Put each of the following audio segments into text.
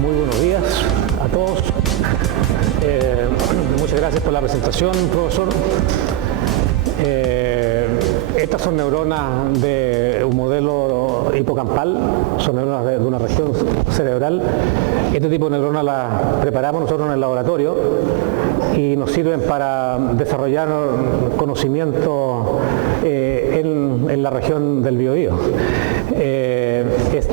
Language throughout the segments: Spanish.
Muy buenos días a todos. Muchas gracias por la presentación, profesor. Estas son neuronas de un modelo hipocampal, son neuronas de una región cerebral. Este tipo de neuronas las preparamos nosotros en el laboratorio y nos sirven para desarrollar conocimiento en la región del biobío.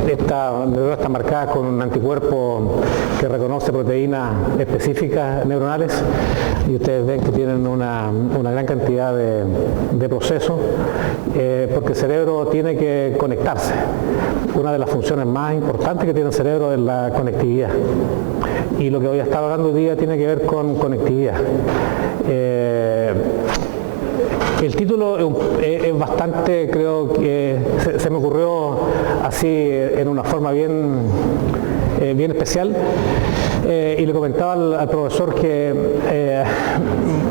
Esta neurona está marcada con un anticuerpo que reconoce proteínas específicas neuronales y ustedes ven que tienen una gran cantidad de procesos porque el cerebro tiene que conectarse. Una de las funciones más importantes que tiene el cerebro es la conectividad. Y lo que voy a estar hablando hoy día tiene que ver con conectividad. El título es bastante, creo que se me ocurrió así en una forma bien especial y le comentaba al profesor que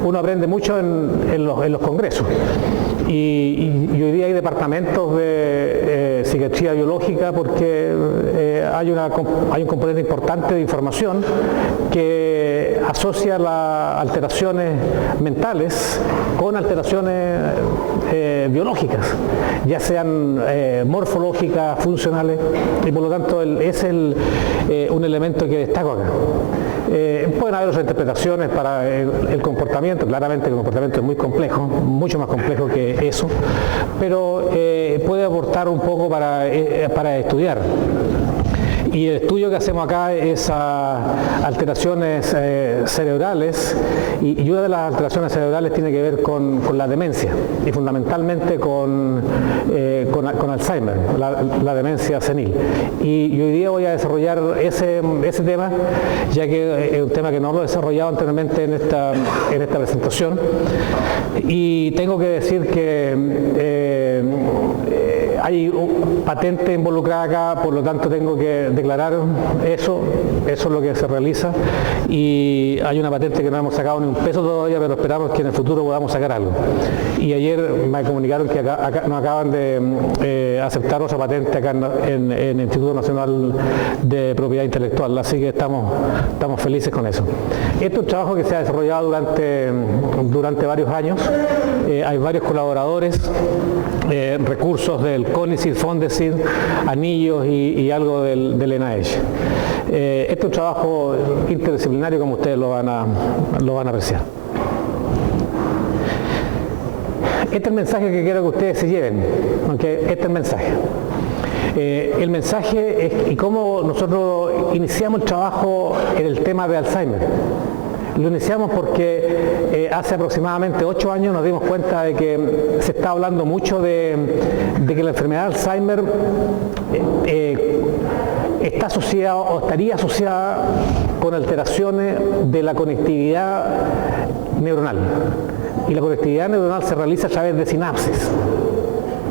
uno aprende mucho en los congresos y hoy día hay departamentos de psiquiatría biológica porque hay un componente importante de información que asocia las alteraciones mentales con alteraciones biológicas, ya sean morfológicas, funcionales, y por lo tanto es un elemento que destaco acá. Pueden haber otras interpretaciones para el comportamiento, claramente el comportamiento es muy complejo, mucho más complejo que eso, pero puede aportar un poco para estudiar. Y el estudio que hacemos acá es a alteraciones cerebrales y una de las alteraciones cerebrales tiene que ver con la demencia y fundamentalmente con Alzheimer, la demencia senil. Y hoy día voy a desarrollar ese tema, ya que es un tema que no lo he desarrollado anteriormente en esta presentación. Y tengo que decir que hay patente involucrada acá, por lo tanto tengo que declarar eso es lo que se realiza y hay una patente que no hemos sacado ni un peso todavía, pero esperamos que en el futuro podamos sacar algo. Y ayer me comunicaron que acá nos acaban de aceptar otra patente acá en el Instituto Nacional de Propiedad Intelectual, así que estamos felices con eso. Este es un trabajo que se ha desarrollado durante varios años, hay varios colaboradores, recursos del CONICET, FONDECIT, anillos y algo del NIH. Este es un trabajo interdisciplinario como ustedes lo van a apreciar. Este es el mensaje que quiero que ustedes se lleven, ¿okay? Este es el mensaje. El mensaje es y cómo nosotros iniciamos el trabajo en el tema de Alzheimer. Lo iniciamos porque hace aproximadamente 8 años nos dimos cuenta de que se está hablando mucho de que la enfermedad de Alzheimer está asociada o estaría asociada con alteraciones de la conectividad neuronal. Y la conectividad neuronal se realiza a través de sinapsis.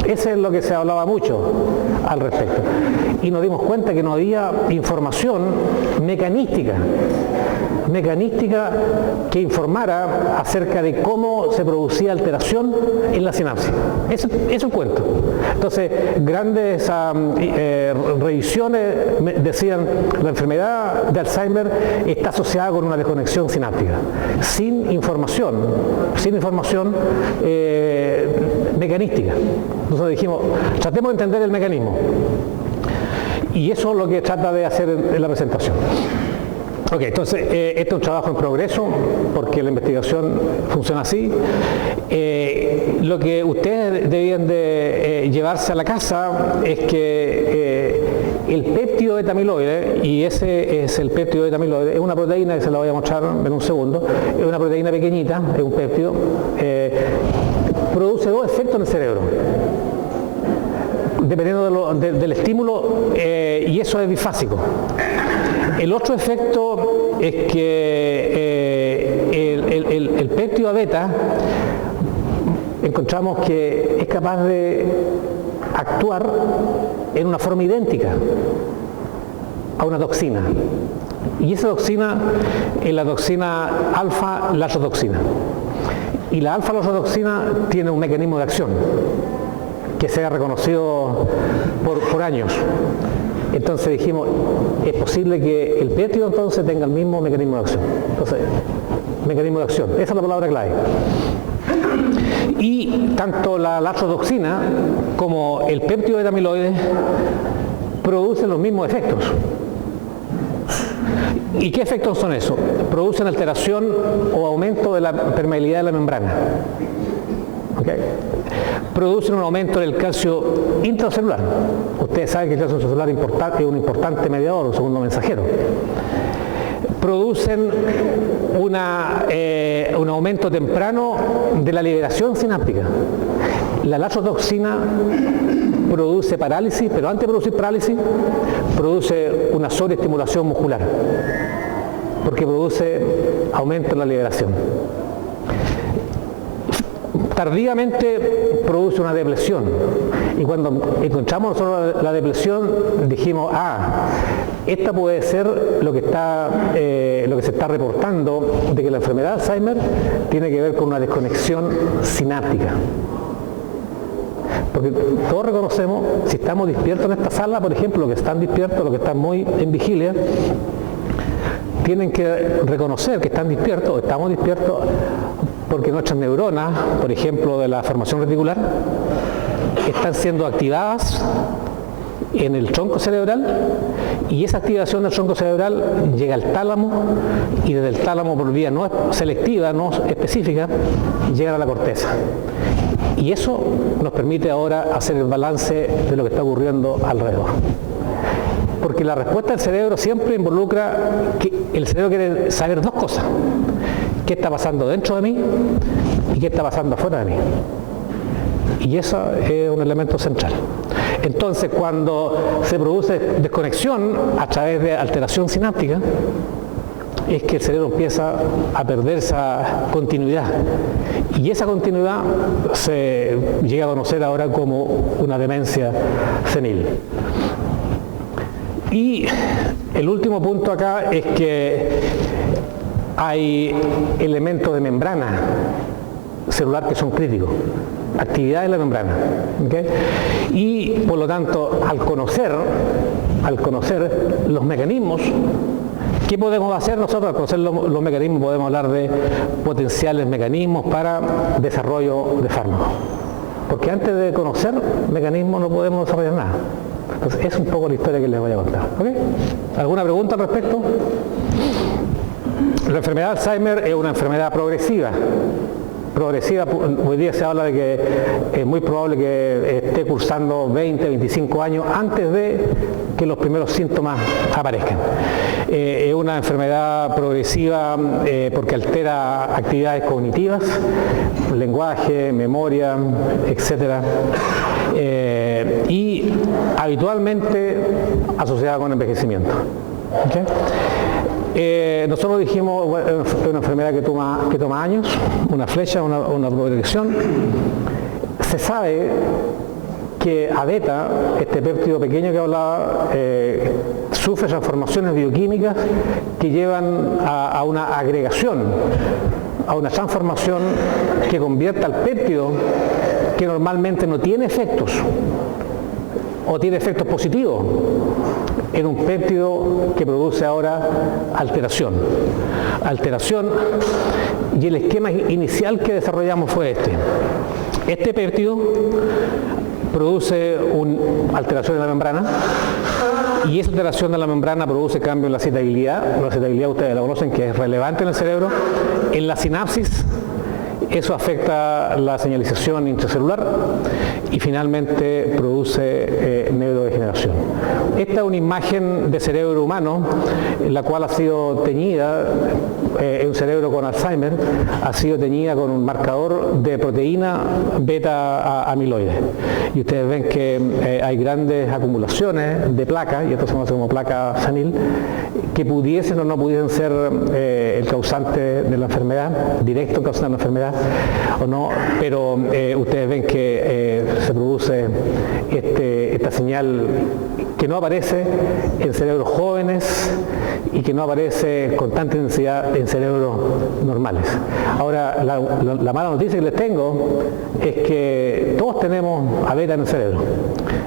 Eso es lo que se hablaba mucho al respecto. Y nos dimos cuenta que no había información mecanística que informara acerca de cómo se producía alteración en la sinapsis. Eso es un cuento. Entonces, grandes revisiones decían la enfermedad de Alzheimer está asociada con una desconexión sináptica, sin información mecanística. Nosotros dijimos, tratemos de entender el mecanismo. Y eso es lo que trata de hacer en la presentación. Ok, entonces este es un trabajo en progreso porque la investigación funciona así. Lo que ustedes debían de llevarse a la casa es que el péptido beta amiloide, y ese es el péptido beta amiloide, es una proteína que se la voy a mostrar en un segundo, es una proteína pequeñita, es un péptido, produce dos efectos en el cerebro dependiendo del estímulo y eso es bifásico. El otro efecto es que el péptido beta encontramos que es capaz de actuar en una forma idéntica a una toxina. Y esa toxina es la toxina alfa-lasotoxina. Y la alfa-lasotoxina tiene un mecanismo de acción que se ha reconocido por años. Entonces dijimos, es posible que el péptido entonces tenga el mismo mecanismo de acción. Entonces, mecanismo de acción, esa es la palabra clave. Y tanto la latrodoxina como el péptido beta amiloide producen los mismos efectos. ¿Y qué efectos son esos? Producen alteración o aumento de la permeabilidad de la membrana. ¿Okay? Producen un aumento del calcio intracelular. Ustedes saben que el calcio intracelular es un importante mediador, un segundo mensajero. Producen un aumento temprano de la liberación sináptica. La latrodoxina produce parálisis, pero antes de producir parálisis, produce una sobreestimulación muscular, porque produce aumento en la liberación. Tardíamente produce una depresión, y cuando encontramos nosotros la depresión dijimos, esta puede ser lo que se está reportando de que la enfermedad de Alzheimer tiene que ver con una desconexión sináptica. Porque todos reconocemos, si estamos despiertos en esta sala, por ejemplo, los que están despiertos, los que están muy en vigilia, tienen que reconocer que están despiertos, o estamos despiertos, porque nuestras neuronas, por ejemplo, de la formación reticular, están siendo activadas en el tronco cerebral, y esa activación del tronco cerebral llega al tálamo, y desde el tálamo por vía no selectiva, no específica, llega a la corteza. Y eso nos permite ahora hacer el balance de lo que está ocurriendo alrededor. Porque la respuesta del cerebro siempre involucra que el cerebro quiere saber dos cosas: qué está pasando dentro de mí y qué está pasando afuera de mí. Y eso es un elemento central. Entonces, cuando se produce desconexión a través de alteración sináptica, es que el cerebro empieza a perder esa continuidad. Y esa continuidad se llega a conocer ahora como una demencia senil. Y el último punto acá es que hay elementos de membrana celular que son críticos, actividad de la membrana. ¿Okay? Y por lo tanto, al conocer los mecanismos, ¿qué podemos hacer nosotros? Al conocer los mecanismos podemos hablar de potenciales mecanismos para desarrollo de fármacos. Porque antes de conocer mecanismos no podemos desarrollar nada. Entonces es un poco la historia que les voy a contar. ¿Okay? ¿Alguna pregunta al respecto? La enfermedad de Alzheimer es una enfermedad progresiva. Hoy día se habla de que es muy probable que esté cursando 20, 25 años antes de que los primeros síntomas aparezcan. Es una enfermedad progresiva porque altera actividades cognitivas, lenguaje, memoria, etc. Y habitualmente asociada con envejecimiento. ¿Okay? Nosotros dijimos, bueno, es una enfermedad que toma años, una flecha, una progresión. Se sabe que A-beta, este péptido pequeño que hablaba, sufre transformaciones bioquímicas que llevan a una agregación, a una transformación que convierta al péptido, que normalmente no tiene efectos, o tiene efectos positivos, en un péptido que produce ahora alteración, y el esquema inicial que desarrollamos fue este péptido produce una alteración en la membrana, y esa alteración de la membrana produce cambio en la excitabilidad. La excitabilidad ustedes la conocen, que es relevante en el cerebro, en la sinapsis. Eso afecta la señalización intracelular y finalmente produce neurodegeneración. Esta es una imagen de cerebro humano, la cual ha sido teñida, un cerebro con Alzheimer, ha sido teñida con un marcador de proteína beta amiloide. Y ustedes ven que hay grandes acumulaciones de placas, y esto se conoce como placa senil, que pudiesen o no pudiesen ser el causante de la enfermedad, directo causante de la enfermedad, o no, pero ustedes ven que se produce esta señal que no aparece en cerebros jóvenes y que no aparece con tanta intensidad en cerebros normales. Ahora, la mala noticia que les tengo es que todos tenemos A-beta en el cerebro,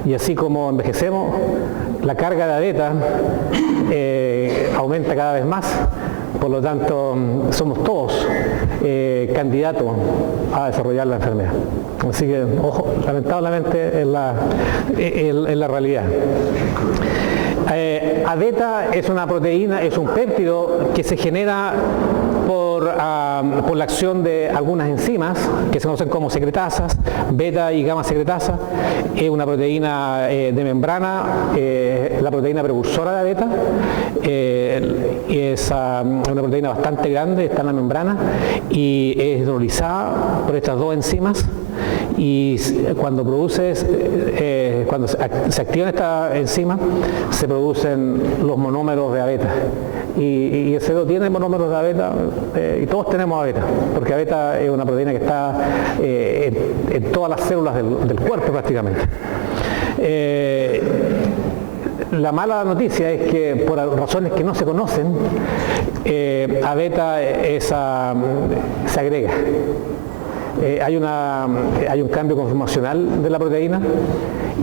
y así como envejecemos, la carga de beta aumenta cada vez más, por lo tanto somos todos candidatos a desarrollar la enfermedad. Así que, ojo, lamentablemente es la realidad. A-beta es una proteína, es un péptido que se genera por la acción de algunas enzimas que se conocen como secretasas, beta y gamma secretasa. Es una proteína de membrana, la proteína precursora de beta. Es una proteína bastante grande, está en la membrana y es hidrolizada por estas dos enzimas. Y cuando se activan estas enzimas, se producen los monómeros de A-beta. Y el cerebro tiene monómeros de A-beta, y todos tenemos A-beta, porque A-beta es una proteína que está en todas las células del cuerpo prácticamente. La mala noticia es que por razones que no se conocen, A-beta se agrega. Hay un cambio conformacional de la proteína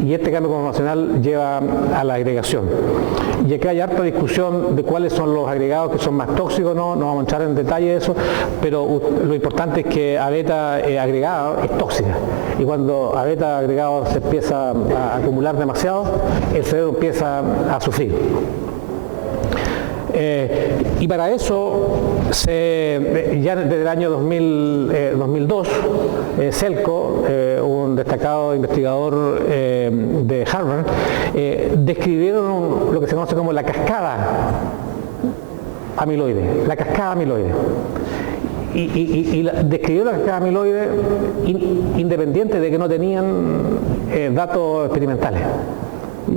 y este cambio conformacional lleva a la agregación. Y acá hay harta discusión de cuáles son los agregados que son más tóxicos, no vamos a entrar en detalle de eso, pero lo importante es que A-beta agregado es tóxica. Y cuando A-beta agregado se empieza a acumular demasiado, el cerebro empieza a sufrir. Y para eso, ya desde el año 2002, Selko, un destacado investigador de Harvard, describieron lo que se conoce como la cascada amiloide, y describió la cascada amiloide independiente de que no tenían datos experimentales.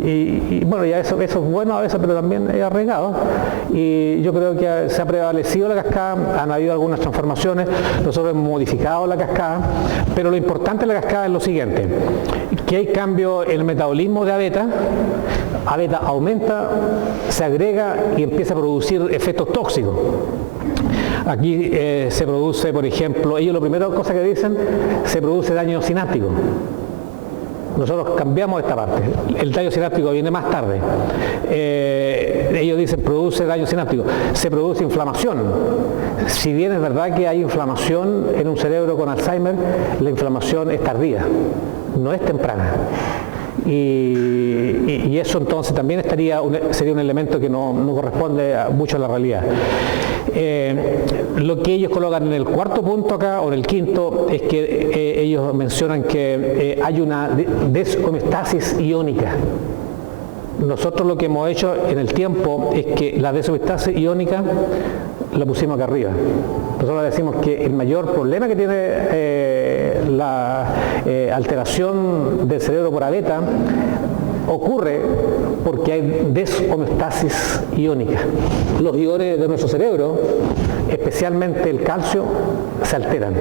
Y bueno, ya eso es bueno a veces, pero también es arriesgado. Y yo creo que se ha prevalecido la cascada, han habido algunas transformaciones, nosotros hemos modificado la cascada, pero lo importante de la cascada es lo siguiente, que hay cambio en el metabolismo de A-beta. A-beta aumenta, se agrega y empieza a producir efectos tóxicos. Aquí se produce, por ejemplo, ellos la primera cosa que dicen, se produce daño sináptico. Nosotros cambiamos esta parte. El daño sináptico viene más tarde. Ellos dicen produce daño sináptico. Se produce inflamación. Si bien es verdad que hay inflamación en un cerebro con Alzheimer, la inflamación es tardía, no es temprana. Y eso entonces también sería un elemento que no corresponde mucho a la realidad. Lo que ellos colocan en el cuarto punto acá, o en el quinto, es que ellos mencionan que hay una deshomeostasis iónica. Nosotros lo que hemos hecho en el tiempo es que la deshomeostasis iónica la pusimos acá arriba. Nosotros decimos que el mayor problema que tiene la alteración del cerebro por A-beta ocurre porque hay deshomeostasis iónica. Los iones de nuestro cerebro, especialmente el calcio, se alteran.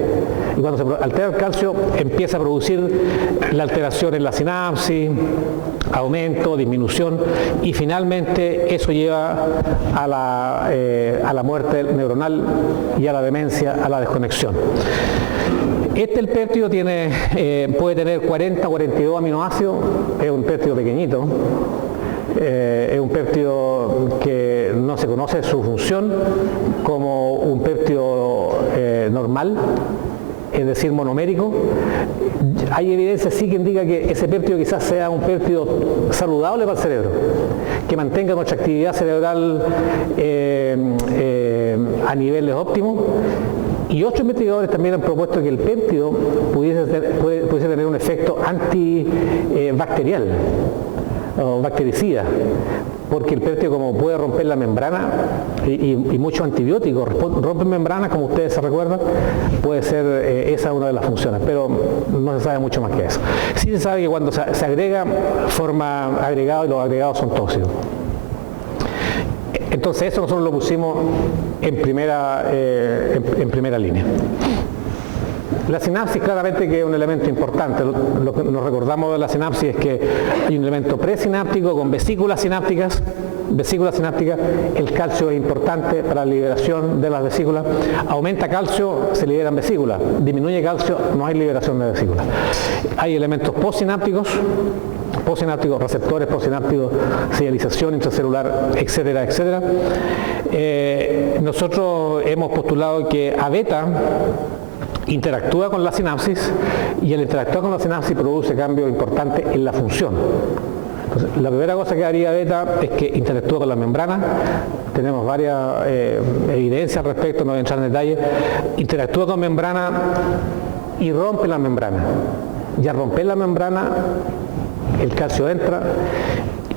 Y cuando se altera el calcio, empieza a producir la alteración en la sinapsis, aumento, disminución, y finalmente eso lleva a la muerte neuronal y a la demencia, a la desconexión. El péptido puede tener 40 o 42 aminoácidos, es un péptido pequeñito, es un péptido que no se conoce su función como un péptido normal, es decir, monomérico. Hay evidencia sí que indica que ese péptido quizás sea un péptido saludable para el cerebro, que mantenga nuestra actividad cerebral a niveles óptimos. Y otros investigadores también han propuesto que el péptido pudiese tener un efecto antibacterial o bactericida, porque el péptido, como puede romper la membrana y muchos antibióticos rompen membranas, como ustedes se recuerdan, puede ser esa una de las funciones, pero no se sabe mucho más que eso. Sí se sabe que cuando se agrega, forma agregado y los agregados son tóxicos. Entonces eso nosotros lo pusimos en primera línea. La sinapsis claramente que es un elemento importante. Lo que nos recordamos de la sinapsis es que hay un elemento presináptico con vesículas sinápticas. El calcio es importante para la liberación de las vesículas. Aumenta calcio, se liberan vesículas. Disminuye calcio, no hay liberación de vesículas. Hay elementos postsinápticos postsinápticos, receptores postsinápticos, señalización intracelular, etcétera, etcétera. Nosotros hemos postulado que A-beta interactúa con la sinapsis y al interactuar con la sinapsis produce cambios importantes en la función. Entonces, la primera cosa que haría beta es que interactúa con la membrana. Tenemos varias evidencias al respecto, no voy a entrar en detalle. Interactúa con membrana y rompe la membrana. Y al romper la membrana, el calcio entra.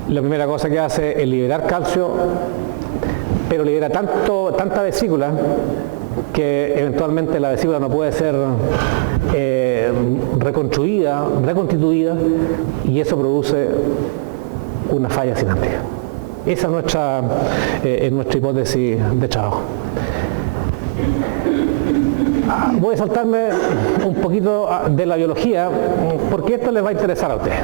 La primera cosa que hace es liberar calcio, pero libera tanta vesícula que eventualmente la vesícula no puede ser reconstituida, y eso produce una falla sináptica. Esa es nuestra hipótesis de trabajo. Voy a saltarme un poquito de la biología, porque esto les va a interesar a ustedes.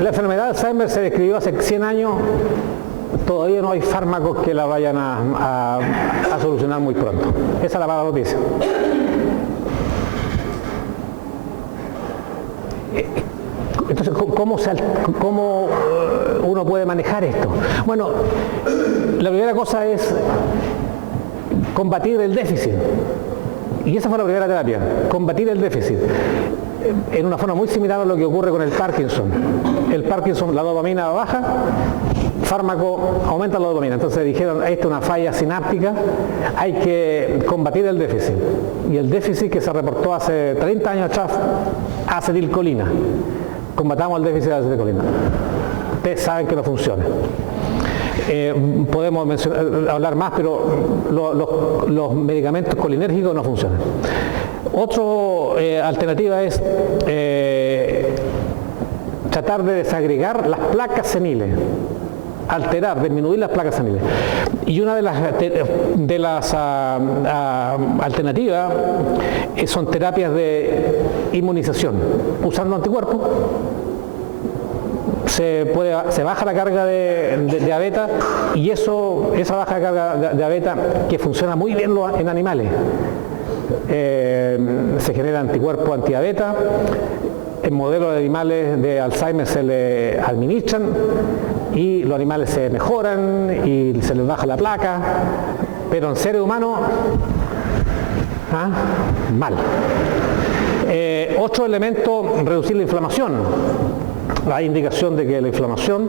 La enfermedad de Alzheimer se describió hace 100 años. Todavía no hay fármacos que la vayan a solucionar muy pronto. Esa es la mala noticia. Entonces, ¿cómo uno puede manejar esto? Bueno, la primera cosa es combatir el déficit. Y esa fue la primera terapia, combatir el déficit. En una forma muy similar a lo que ocurre con el Parkinson. El Parkinson, la dopamina baja, fármaco aumenta la dopamina. Entonces dijeron, esta es una falla sináptica, hay que combatir el déficit. Y el déficit que se reportó hace 30 años atrás, acetilcolina. Combatamos el déficit de acetilcolina. Ustedes saben que no funciona. Podemos hablar más, pero los medicamentos colinérgicos no funcionan. Otra alternativa es tratar de desagregar las placas seniles, disminuir las placas seniles. Y una de las alternativas son terapias de inmunización, usando anticuerpos. Se baja la carga de A-beta, y esa baja carga de A-beta, que funciona muy bien en animales, se genera anticuerpos anti-A-beta. En modelos de animales de Alzheimer se le administran y los animales se mejoran y se les baja la placa, pero en seres humanos, mal. Otro elemento, reducir la inflamación. Hay indicación de que la inflamación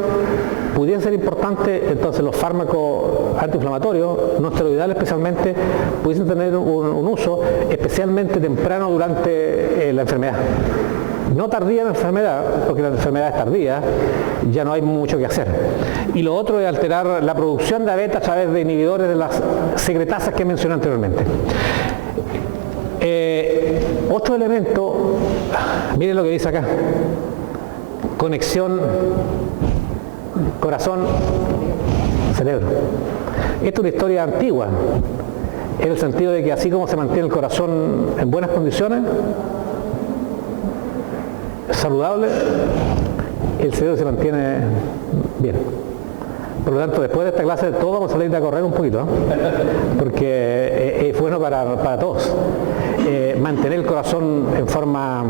pudiera ser importante, entonces los fármacos antiinflamatorios, no esteroidales especialmente, pudiesen tener un uso especialmente temprano durante la enfermedad. No tardía en la enfermedad, porque la enfermedad es tardía, ya no hay mucho que hacer. Y lo otro es alterar la producción de A-beta a través de inhibidores de las secretasas que mencioné anteriormente. Otro elemento, miren lo que dice acá: conexión corazón-cerebro. Esta es una historia antigua, en el sentido de que así como se mantiene el corazón en buenas condiciones, saludable, el cerebro se mantiene bien. Por lo tanto, después de esta clase todos vamos a salir a correr un poquito, porque es bueno para todos. Mantener el corazón en forma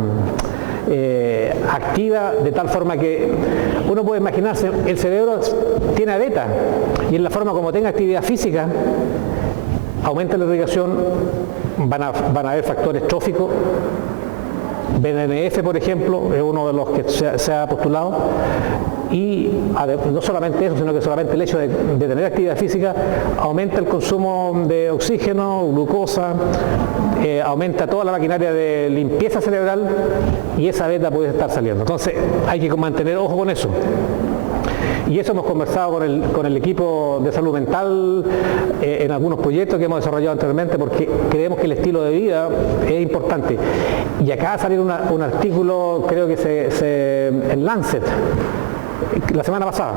activa, de tal forma que uno puede imaginarse, el cerebro tiene A-beta, y en la forma como tenga actividad física, aumenta la irrigación, van a haber factores tróficos. BDNF, por ejemplo, es uno de los que se ha postulado, y no solamente eso, sino que solamente el hecho de tener actividad física aumenta el consumo de oxígeno, glucosa, aumenta toda la maquinaria de limpieza cerebral, y esa beta puede estar saliendo. Entonces hay que mantener ojo con eso. Y eso hemos conversado con el equipo de salud mental en algunos proyectos que hemos desarrollado anteriormente, porque creemos que el estilo de vida es importante. Y acaba de salir un artículo, creo que en Lancet, la semana pasada,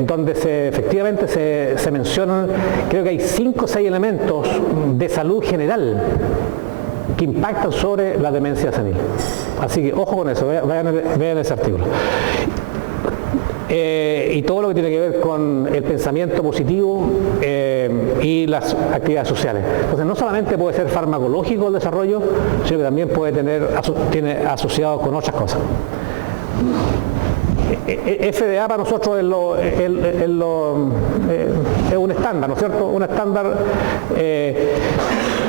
donde efectivamente se mencionan, creo que hay 5 o 6 elementos de salud general que impactan sobre la demencia senil. Así que ojo con eso, vean ese artículo. y todo lo que tiene que ver con el pensamiento positivo y las actividades sociales. Entonces no solamente puede ser farmacológico el desarrollo, sino que también tiene asociado con otras cosas. FDA para nosotros es un estándar, ¿no es cierto? Un estándar.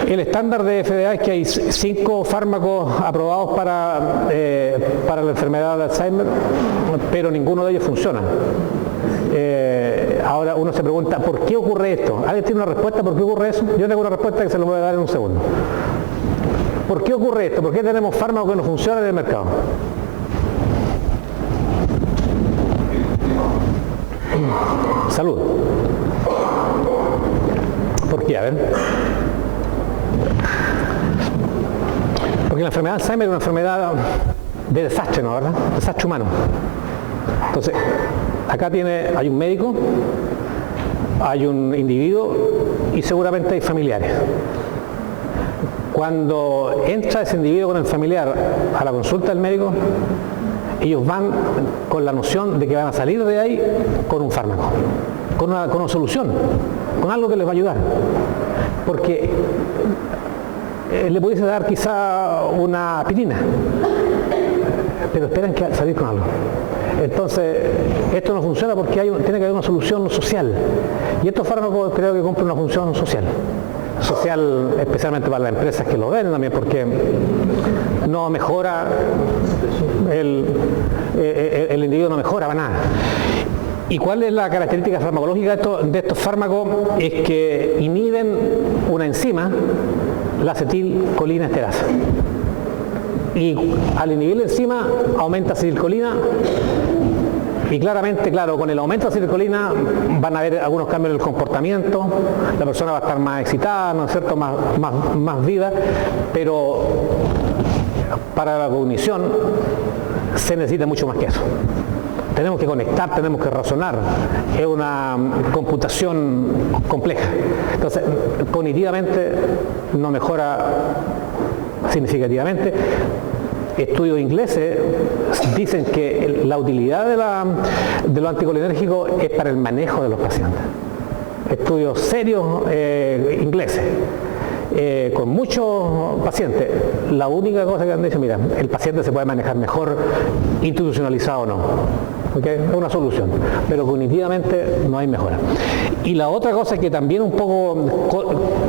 El estándar de FDA es que hay 5 fármacos aprobados para la enfermedad de Alzheimer, pero ninguno de ellos funciona. Ahora uno se pregunta, ¿por qué ocurre esto? ¿Alguien tiene una respuesta por qué ocurre eso? Yo tengo una respuesta que se lo voy a dar en un segundo. ¿Por qué ocurre esto? ¿Por qué tenemos fármacos que no funcionan en el mercado? Salud. ¿Por qué? A ver. Porque la enfermedad de Alzheimer es una enfermedad de desastre, ¿no? ¿Verdad? Desastre humano. Entonces, acá hay un médico, hay un individuo y seguramente hay familiares. Cuando entra ese individuo con el familiar a la consulta del médico, ellos van con la noción de que van a salir de ahí con un fármaco, con una solución, con algo que les va a ayudar. Porque le pudiese dar quizá una aspirina, pero esperan salir con algo. Entonces, esto no funciona porque tiene que haber una solución social. Y estos fármacos creo que cumplen una función social, especialmente para las empresas que lo ven también, porque no mejora el individuo, no mejora para nada. ¿Y cuál es la característica farmacológica de estos fármacos? Es que inhiben una enzima, la acetilcolinesterasa. Y al inhibir la enzima aumenta acetilcolina. Y claramente, claro, con el aumento de acetilcolina van a haber algunos cambios en el comportamiento, la persona va a estar más excitada, ¿no es cierto?, más viva, pero para la cognición se necesita mucho más que eso. Tenemos que conectar, tenemos que razonar, es una computación compleja. Entonces, cognitivamente no mejora significativamente. Estudios ingleses dicen que la utilidad de los anticolinérgicos es para el manejo de los pacientes. Estudios serios ingleses, con muchos pacientes. La única cosa que han dicho, mira, el paciente se puede manejar mejor institucionalizado o no. ¿Okay? Es una solución, pero cognitivamente no hay mejora. Y la otra cosa que también un poco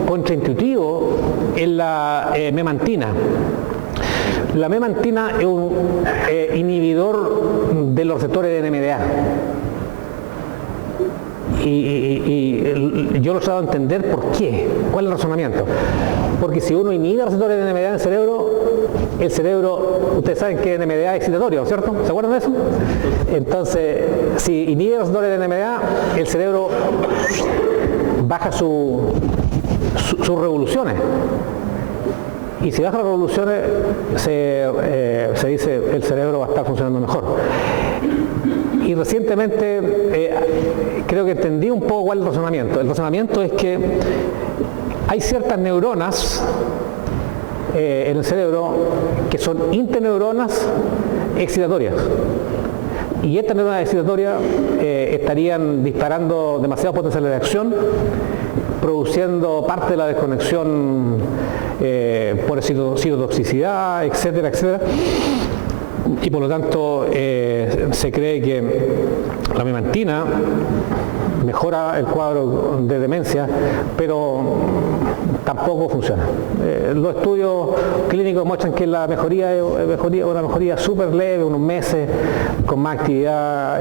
contraintuitivo es la memantina. La memantina es un inhibidor de los receptores de NMDA. Y yo lo he tratado de entender por qué, cuál es el razonamiento. Porque si uno inhibe receptores de NMDA en el cerebro, ustedes saben que NMDA es excitatorio, ¿cierto? ¿Se acuerdan de eso? Entonces, si inhibe receptores de NMDA, el cerebro baja sus revoluciones. Y si baja las revoluciones, se dice el cerebro va a estar funcionando mejor. Y recientemente creo que entendí un poco cuál es el razonamiento. El razonamiento es que hay ciertas neuronas en el cerebro que son interneuronas excitatorias. Y estas neuronas excitatorias estarían disparando demasiados potenciales de acción, produciendo parte de la desconexión por citotoxicidad, etcétera, etcétera. Y por lo tanto se cree que la memantina mejora el cuadro de demencia, pero tampoco funciona. Los estudios clínicos muestran que la mejoría es una mejoría súper leve, unos meses, con más actividad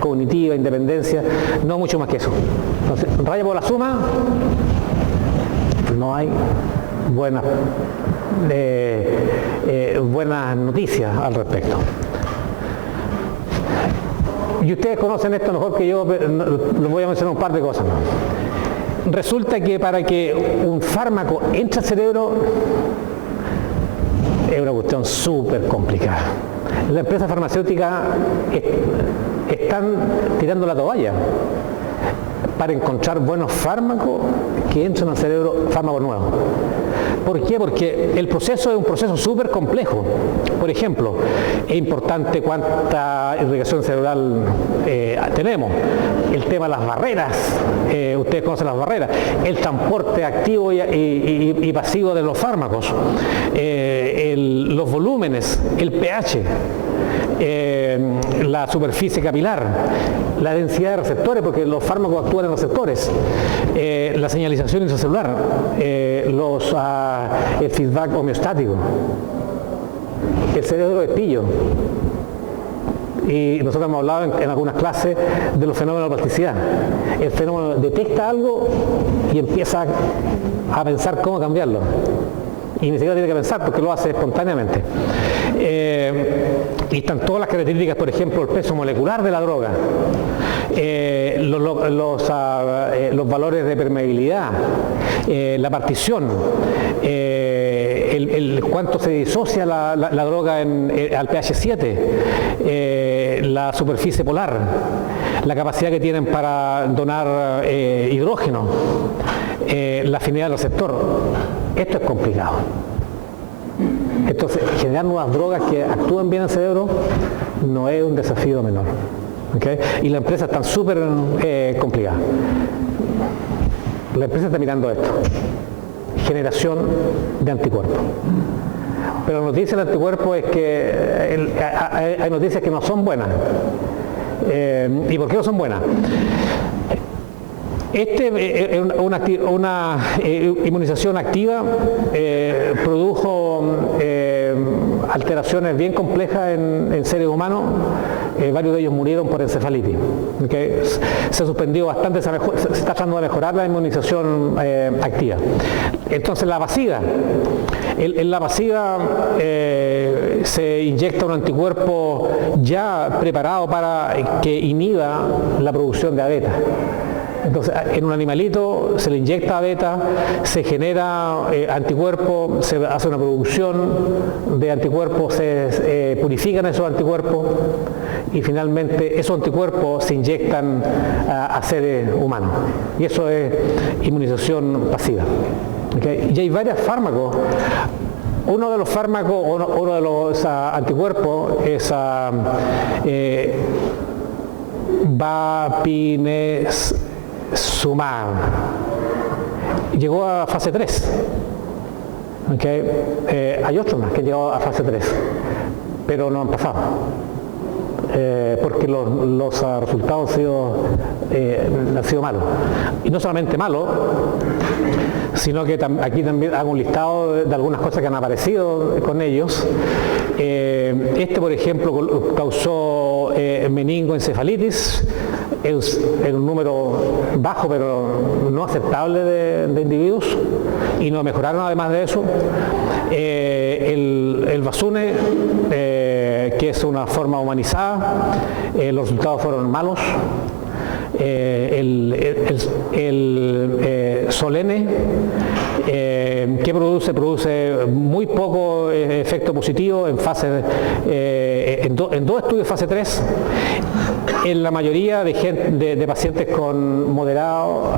cognitiva, independencia, no mucho más que eso. Entonces, raya por la suma, no hay buenas noticias al respecto. Y ustedes conocen esto mejor que yo, pero les voy a mencionar un par de cosas más. Resulta que para que un fármaco entre al cerebro es una cuestión súper complicada. Las empresas farmacéuticas están tirando la toalla para encontrar buenos fármacos que entren al cerebro, fármacos nuevos. ¿Por qué? Porque el proceso es un proceso súper complejo. Por ejemplo, es importante cuánta irrigación cerebral tenemos. El tema de las barreras, ustedes conocen las barreras, el transporte activo y pasivo de los fármacos, los volúmenes, el pH, la superficie capilar, la densidad de receptores, porque los fármacos actúan en receptores, la señalización intracelular, el feedback homeostático, el cerebro de pillo. Y nosotros hemos hablado en algunas clases de los fenómenos de plasticidad. El fenómeno detecta algo y empieza a pensar cómo cambiarlo. Y ni siquiera tiene que pensar porque lo hace espontáneamente. Y están todas las características, por ejemplo, el peso molecular de la droga, los valores de permeabilidad, la partición, cuánto se disocia la droga al pH 7, la superficie polar, la capacidad que tienen para donar hidrógeno, la afinidad del receptor. Esto es complicado. Entonces, generar nuevas drogas que actúen bien en el cerebro no es un desafío menor. ¿Okay? Y la empresa está súper complicada. La empresa está mirando esto. Generación de anticuerpos. Pero la noticia del anticuerpo es que hay noticias que no son buenas. ¿Y por qué no son buenas? Una inmunización activa produjo alteraciones bien complejas en seres humanos, varios de ellos murieron por encefalitis. ¿Okay? Se ha suspendido bastante, se está tratando de mejorar la inmunización activa. Entonces la pasiva, en la pasiva se inyecta un anticuerpo ya preparado para que inhiba la producción de A-beta. Entonces, en un animalito se le inyecta beta, se genera anticuerpos, se hace una producción de anticuerpos, se purifican esos anticuerpos y finalmente esos anticuerpos se inyectan a seres humanos. Y eso es inmunización pasiva. ¿Okay? Y hay varios fármacos. Uno de los fármacos, uno de los anticuerpos es Vapinesumab. Llegó a fase 3. ¿Okay? Hay otros más que han llegado a fase 3, pero no han pasado. Porque los resultados han sido malos. Y no solamente malos, sino que aquí también hago un listado de algunas cosas que han aparecido con ellos. Por ejemplo, causó meningoencefalitis en un número bajo, pero no aceptable de individuos, y no mejoraron además de eso. El Basune, que es una forma humanizada, los resultados fueron malos. Solene, que produce muy poco efecto positivo en dos estudios fase 3, en la mayoría de pacientes con moderado,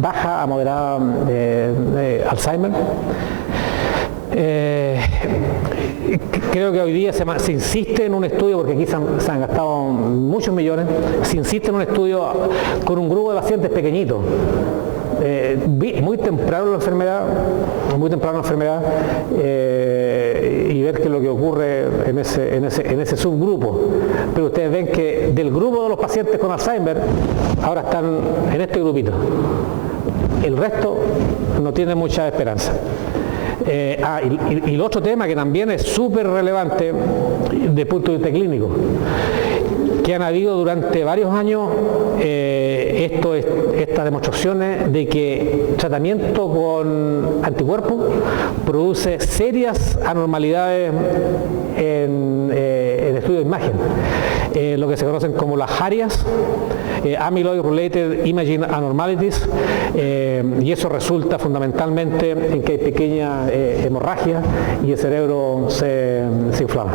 baja a moderada de Alzheimer. Creo que hoy día se insiste en un estudio, porque aquí se han gastado muchos millones, se insiste en un estudio con un grupo de pacientes pequeñitos, muy temprano en la enfermedad, y ver qué es lo que ocurre en ese subgrupo. Pero ustedes ven que del grupo de los pacientes con Alzheimer, ahora están en este grupito. El resto no tiene mucha esperanza. Y el otro tema que también es súper relevante desde el punto de vista clínico, que han habido durante varios años estas demostraciones de que tratamiento con anticuerpos produce serias anormalidades en estudio de imagen, lo que se conocen como las ARIAs, Amyloid Related Imaging Abnormalities, y eso resulta fundamentalmente en que hay pequeña hemorragia y el cerebro se inflama.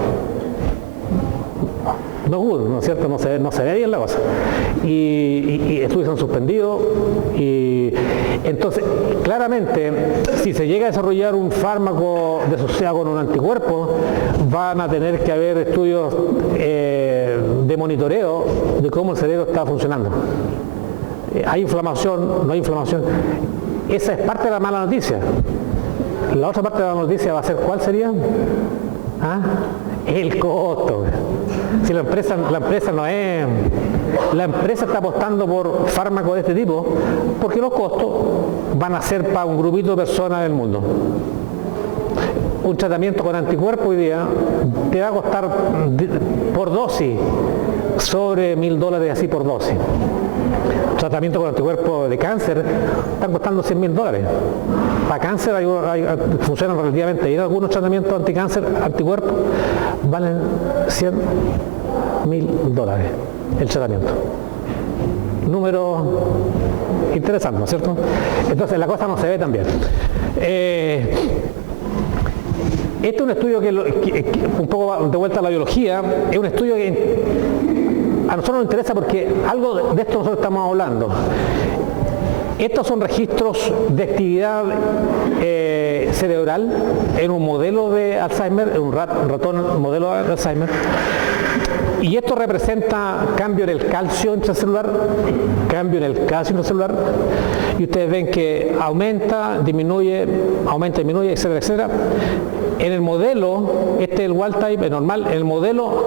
no good, ¿no es cierto? No se ve bien la cosa. Y estudios se han suspendido. Y entonces, claramente, si se llega a desarrollar un fármaco asociado con un anticuerpo, van a tener que haber estudios de monitoreo de cómo el cerebro está funcionando. ¿Hay inflamación? ¿No hay inflamación? Esa es parte de la mala noticia. La otra parte de la noticia va a ser, ¿cuál sería? ¿Ah? El costo. Si la empresa no es... La empresa está apostando por fármacos de este tipo porque los costos van a ser para un grupito de personas del mundo. Un tratamiento con anticuerpos hoy día te va a costar por dosis sobre $1.000 así por dosis. Tratamientos con anticuerpos de cáncer están costando $100.000. Para cáncer funcionan relativamente bien. Algunos tratamientos anticáncer, anticuerpos, valen $100.000 el tratamiento. Número interesante, ¿no es cierto? Entonces la cosa no se ve tan bien. Este es un estudio que un poco de vuelta a la biología, es un estudio que a nosotros nos interesa porque algo de esto nosotros estamos hablando. Estos son registros de actividad cerebral en un modelo de Alzheimer, en un ratón modelo de Alzheimer. Y esto representa cambio en el calcio intracelular, cambio en el calcio intracelular, y ustedes ven que aumenta, disminuye, etcétera, etcétera. En el modelo, este es el wild type, es normal, en el modelo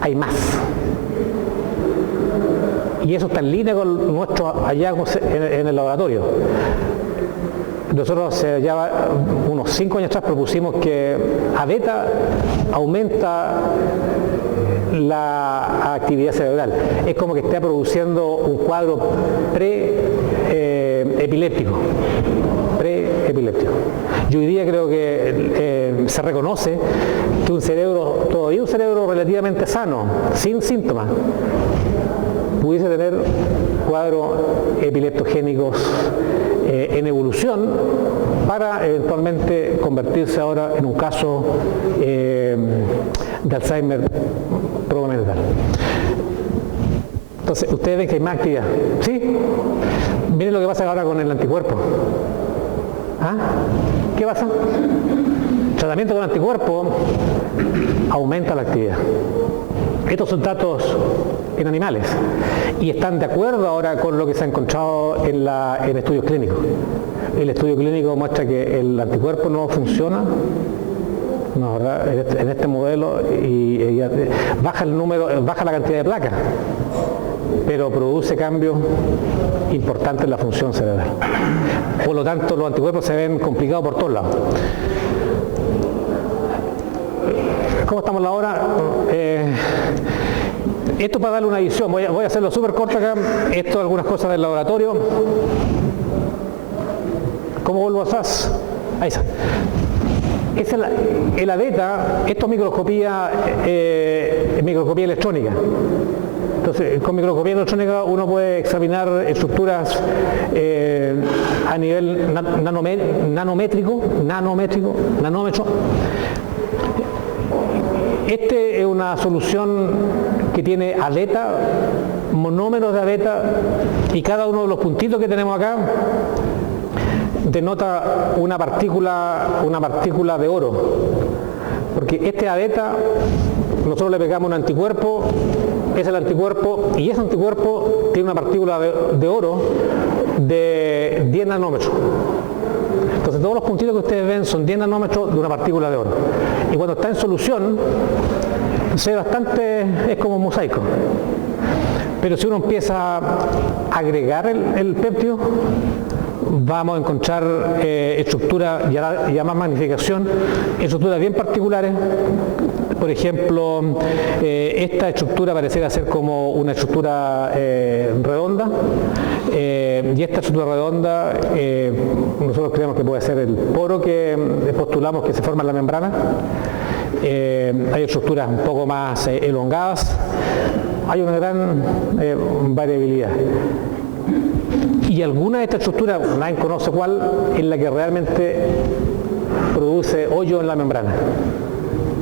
hay más. Y eso está en línea con nuestros hallazgos en el laboratorio. Nosotros ya unos 5 años atrás propusimos que a beta aumenta la actividad cerebral. Es como que está produciendo un cuadro pre-epiléptico. Y hoy día creo que se reconoce que todavía un cerebro relativamente sano, sin síntomas, pudiese tener cuadros epileptogénicos en evolución para eventualmente convertirse ahora en un caso de Alzheimer promental. Entonces, ustedes ven que hay más actividad. ¿Sí? Miren lo que pasa ahora con el anticuerpo. ¿Ah? ¿Qué pasa? El tratamiento con anticuerpo aumenta la actividad. Estos son datos en animales y están de acuerdo ahora con lo que se ha encontrado en estudios clínicos. El estudio clínico muestra que el anticuerpo no funciona, no, ¿verdad? En este modelo y baja la cantidad de placas, pero produce cambios importantes en la función cerebral. Por lo tanto, los anticuerpos se ven complicados por todos lados. ¿Cómo estamos ahora? Esto para darle una visión, voy a hacerlo súper corto acá. Esto algunas cosas del laboratorio. ¿Cómo vuelvo a SAS? Ahí está. Esa es la beta, esto es microscopía electrónica. Entonces, con microscopía electrónica uno puede examinar estructuras a nivel nanómetro. Este es una solución que tiene aleta, monómeros de aleta, y cada uno de los puntitos que tenemos acá denota una partícula de oro. Porque este aleta, nosotros le pegamos un anticuerpo, es el anticuerpo, y ese anticuerpo tiene una partícula de oro de 10 nanómetros. Entonces todos los puntitos que ustedes ven son 10 nanómetros de una partícula de oro. Y cuando está en solución, se ve bastante, es como un mosaico. Pero si uno empieza a agregar el péptido, vamos a encontrar estructuras, ya más magnificación, estructuras bien particulares. Por ejemplo, esta estructura pareciera ser como una estructura redonda, y esta estructura redonda nosotros creemos que puede ser el poro que postulamos que se forma en la membrana. Hay estructuras un poco más elongadas, hay una gran variabilidad. Y alguna de estas estructuras, nadie conoce cuál, es la que realmente produce hoyo en la membrana.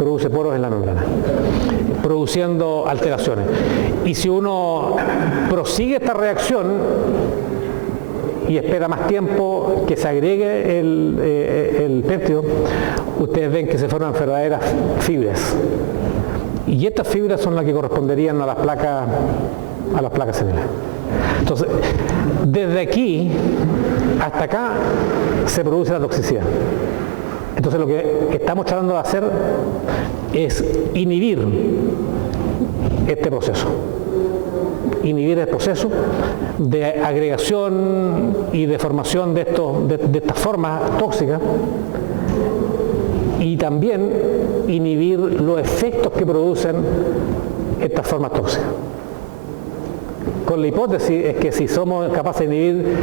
produce poros en la membrana, produciendo alteraciones. Y si uno prosigue esta reacción y espera más tiempo que se agregue el péptido, ustedes ven que se forman verdaderas fibras. Y estas fibras son las que corresponderían a las placas semilares. Entonces, desde aquí hasta acá se produce la toxicidad. Entonces, lo que estamos tratando de hacer es inhibir este proceso. Inhibir el proceso de agregación y de formación de estas formas tóxicas, y también inhibir los efectos que producen estas formas tóxicas. Con la hipótesis es que si somos capaces de inhibir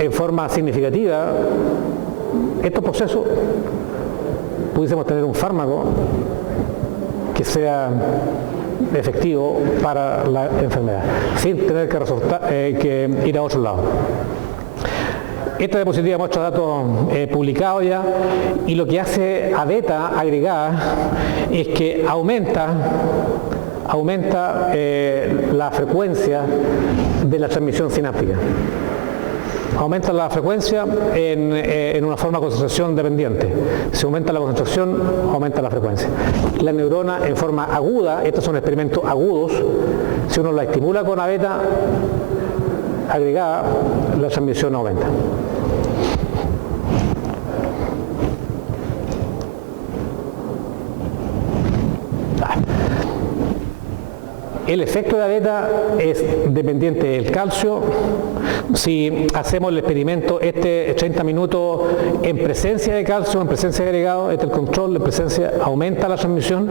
en forma significativa estos procesos, pudiésemos tener un fármaco que sea efectivo para la enfermedad, sin tener que ir a otro lado. Esta diapositiva muestra datos publicados ya, y lo que hace a beta agregada es que aumenta la frecuencia de la transmisión sináptica. Aumenta la frecuencia en una forma de concentración dependiente. Si aumenta la concentración, aumenta la frecuencia. La neurona en forma aguda, estos son experimentos agudos, si uno la estimula con A-beta agregada, la transmisión aumenta. El efecto de A-beta es dependiente del calcio. Si hacemos el experimento 30 minutos en presencia de calcio, en presencia de agregado, el control, en presencia, aumenta la transmisión.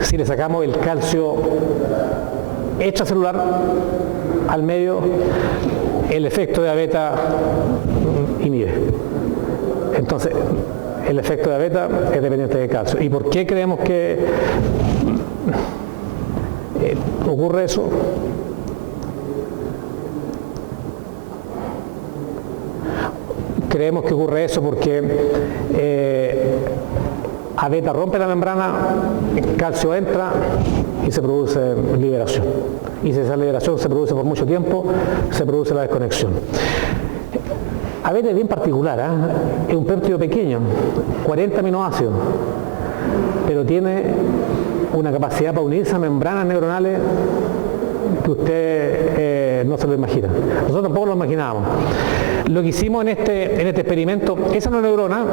Si le sacamos el calcio extracelular al medio, el efecto de A-beta inhibe. Entonces, el efecto de A-beta es dependiente del calcio. ¿Y por qué creemos que ocurre eso? Creemos que ocurre eso porque A-beta rompe la membrana, el calcio entra y se produce liberación. Y si esa liberación se produce por mucho tiempo, se produce la desconexión. A-beta es bien particular, es un péptido pequeño, 40 aminoácidos, pero tiene una capacidad para unirse a membranas neuronales que usted no se lo imagina. Nosotros tampoco lo imaginábamos. Lo que hicimos en este experimento, esa es una neurona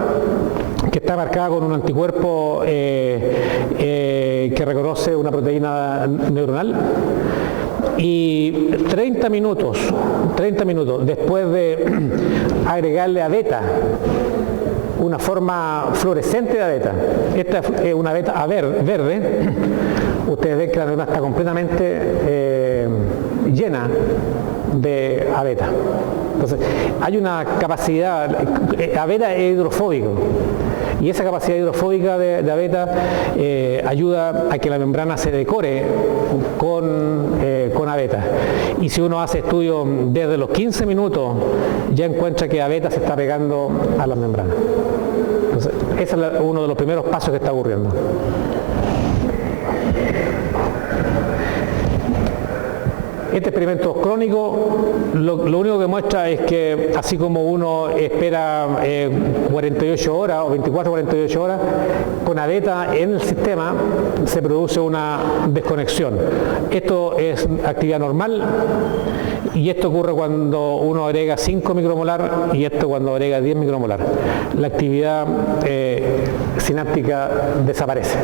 que está marcada con un anticuerpo que reconoce una proteína neuronal, y 30 minutos después de agregarle A-beta, una forma fluorescente de A-beta, esta es una A-beta verde, ustedes ven que la neurona está completamente llena de A-beta. Entonces, hay una capacidad, A-beta es hidrofóbico, y esa capacidad hidrofóbica de A-beta ayuda a que la membrana se decore con A-beta. Y si uno hace estudios desde los 15 minutos, ya encuentra que A-beta se está pegando a la membrana. Entonces, ese es uno de los primeros pasos que está ocurriendo. Este experimento crónico lo único que muestra es que así como uno espera 48 horas o 24-48 horas, con A-beta en el sistema se produce una desconexión. Esto es actividad normal, y esto ocurre cuando uno agrega 5 micromolar y esto cuando agrega 10 micromolar. La actividad sináptica desaparece.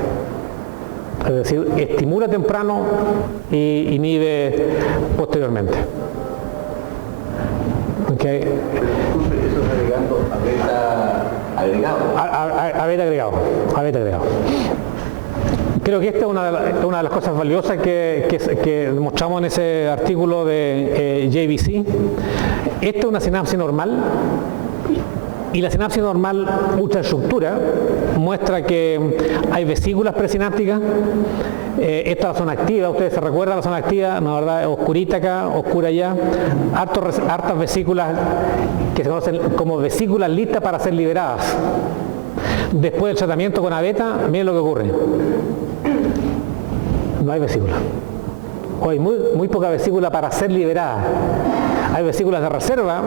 Es decir, estimula temprano y inhibe posteriormente. Okay. Eso es agregando A-beta agregado. A-beta agregado. Creo que esta es una de las cosas valiosas que mostramos en ese artículo de JVC. Esta es una sinapsis normal. Y la sinapsis normal ultraestructura muestra que hay vesículas presinápticas. Esta es la zona activa, ustedes se recuerdan la zona activa, ¿no, verdad? Oscurita acá, oscura allá. Hartas vesículas que se conocen como vesículas listas para ser liberadas. Después del tratamiento con abeta, miren lo que ocurre. No hay vesícula. O hay muy poca vesícula para ser liberada. Hay vesículas de reserva,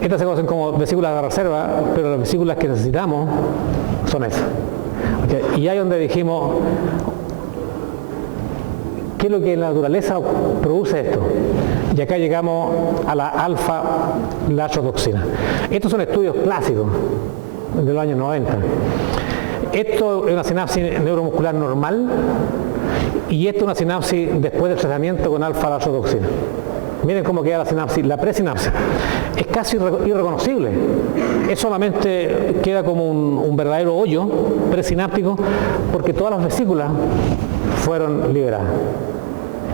estas se conocen como vesículas de reserva, pero las vesículas que necesitamos son esas. Okay. Y ahí donde dijimos, ¿qué es lo que la naturaleza produce esto? Y acá llegamos a la alfa-latrotoxina. Estos son estudios clásicos de los años 90. Esto es una sinapsis neuromuscular normal y esto es una sinapsis después del tratamiento con alfa-latrotoxina. Miren cómo queda la sinapsis, la presinapsis. Es casi irreconocible. Es solamente queda como un verdadero hoyo presináptico porque todas las vesículas fueron liberadas.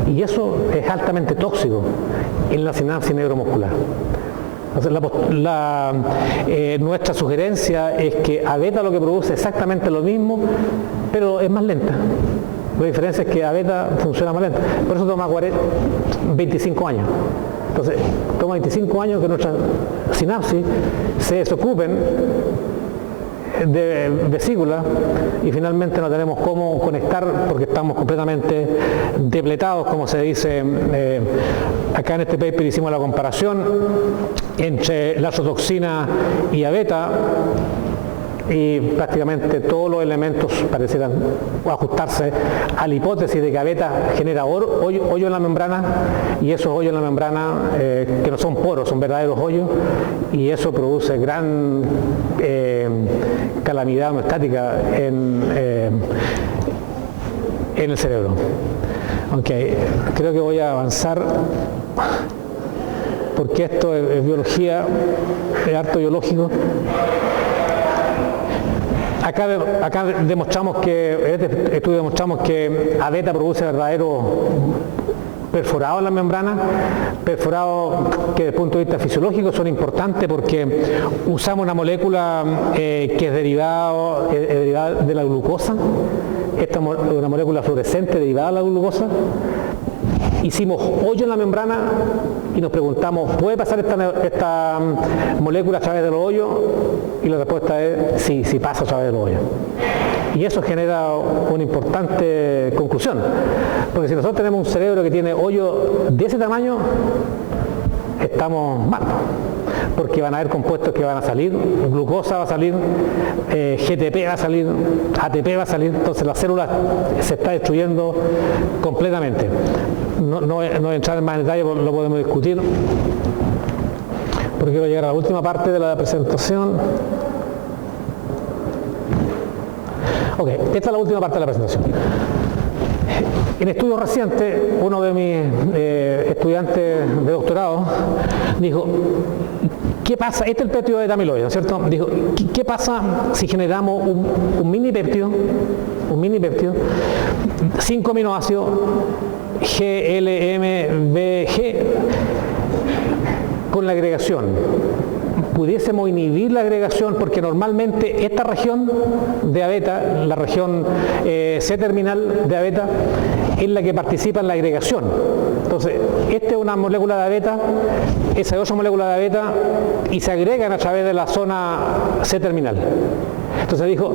Y eso es altamente tóxico en la sinapsis neuromuscular. Entonces, nuestra sugerencia es que abeta lo que produce exactamente lo mismo, pero es más lenta. La diferencia es que abeta funciona más lenta. Por eso toma 25 años. Entonces, toma 25 años que nuestras sinapsis se desocupen de vesículas y finalmente no tenemos cómo conectar porque estamos completamente depletados, como se dice. Acá en este paper hicimos la comparación entre latrotoxina y abeta y prácticamente todos los elementos parecieran ajustarse a la hipótesis de que abeta genera hoyo en la membrana, y esos hoyos en la membrana que no son poros, son verdaderos hoyos, y eso produce gran calamidad homeostática en el cerebro. Okay. Creo que voy a avanzar porque esto es biología, es harto biológico. Acá demostramos en este estudio demostramos que abeta produce verdaderos perforados en la membrana, perforados que desde el punto de vista fisiológico son importantes porque usamos una molécula que es derivada de la glucosa. Esta es una molécula fluorescente derivada de la glucosa. Hicimos hoyo en la membrana y nos preguntamos, ¿puede pasar esta molécula a través de los hoyos? Y la respuesta es sí, sí pasa a través de los hoyos. Y eso genera una importante conclusión, porque si nosotros tenemos un cerebro que tiene hoyo de ese tamaño, estamos mal, porque van a haber compuestos que van a salir, glucosa va a salir, GTP va a salir, ATP va a salir, entonces la célula se está destruyendo completamente. No entrar en más detalle, lo podemos discutir, porque quiero llegar a la última parte de la presentación. Ok, esta es la última parte de la presentación. En estudios recientes, uno de mis estudiantes de doctorado dijo, ¿qué pasa? Este es el péptido de amiloide, ¿no es cierto? Dijo, ¿qué pasa si generamos un mini péptido, 5 aminoácidos, GLMBG, con la agregación? Pudiésemos inhibir la agregación porque normalmente esta región de abeta, la región C-terminal de abeta, es la que participa en la agregación. Entonces, esta es una molécula de abeta, esa es otra molécula de abeta y se agregan a través de la zona C-terminal. Entonces dijo,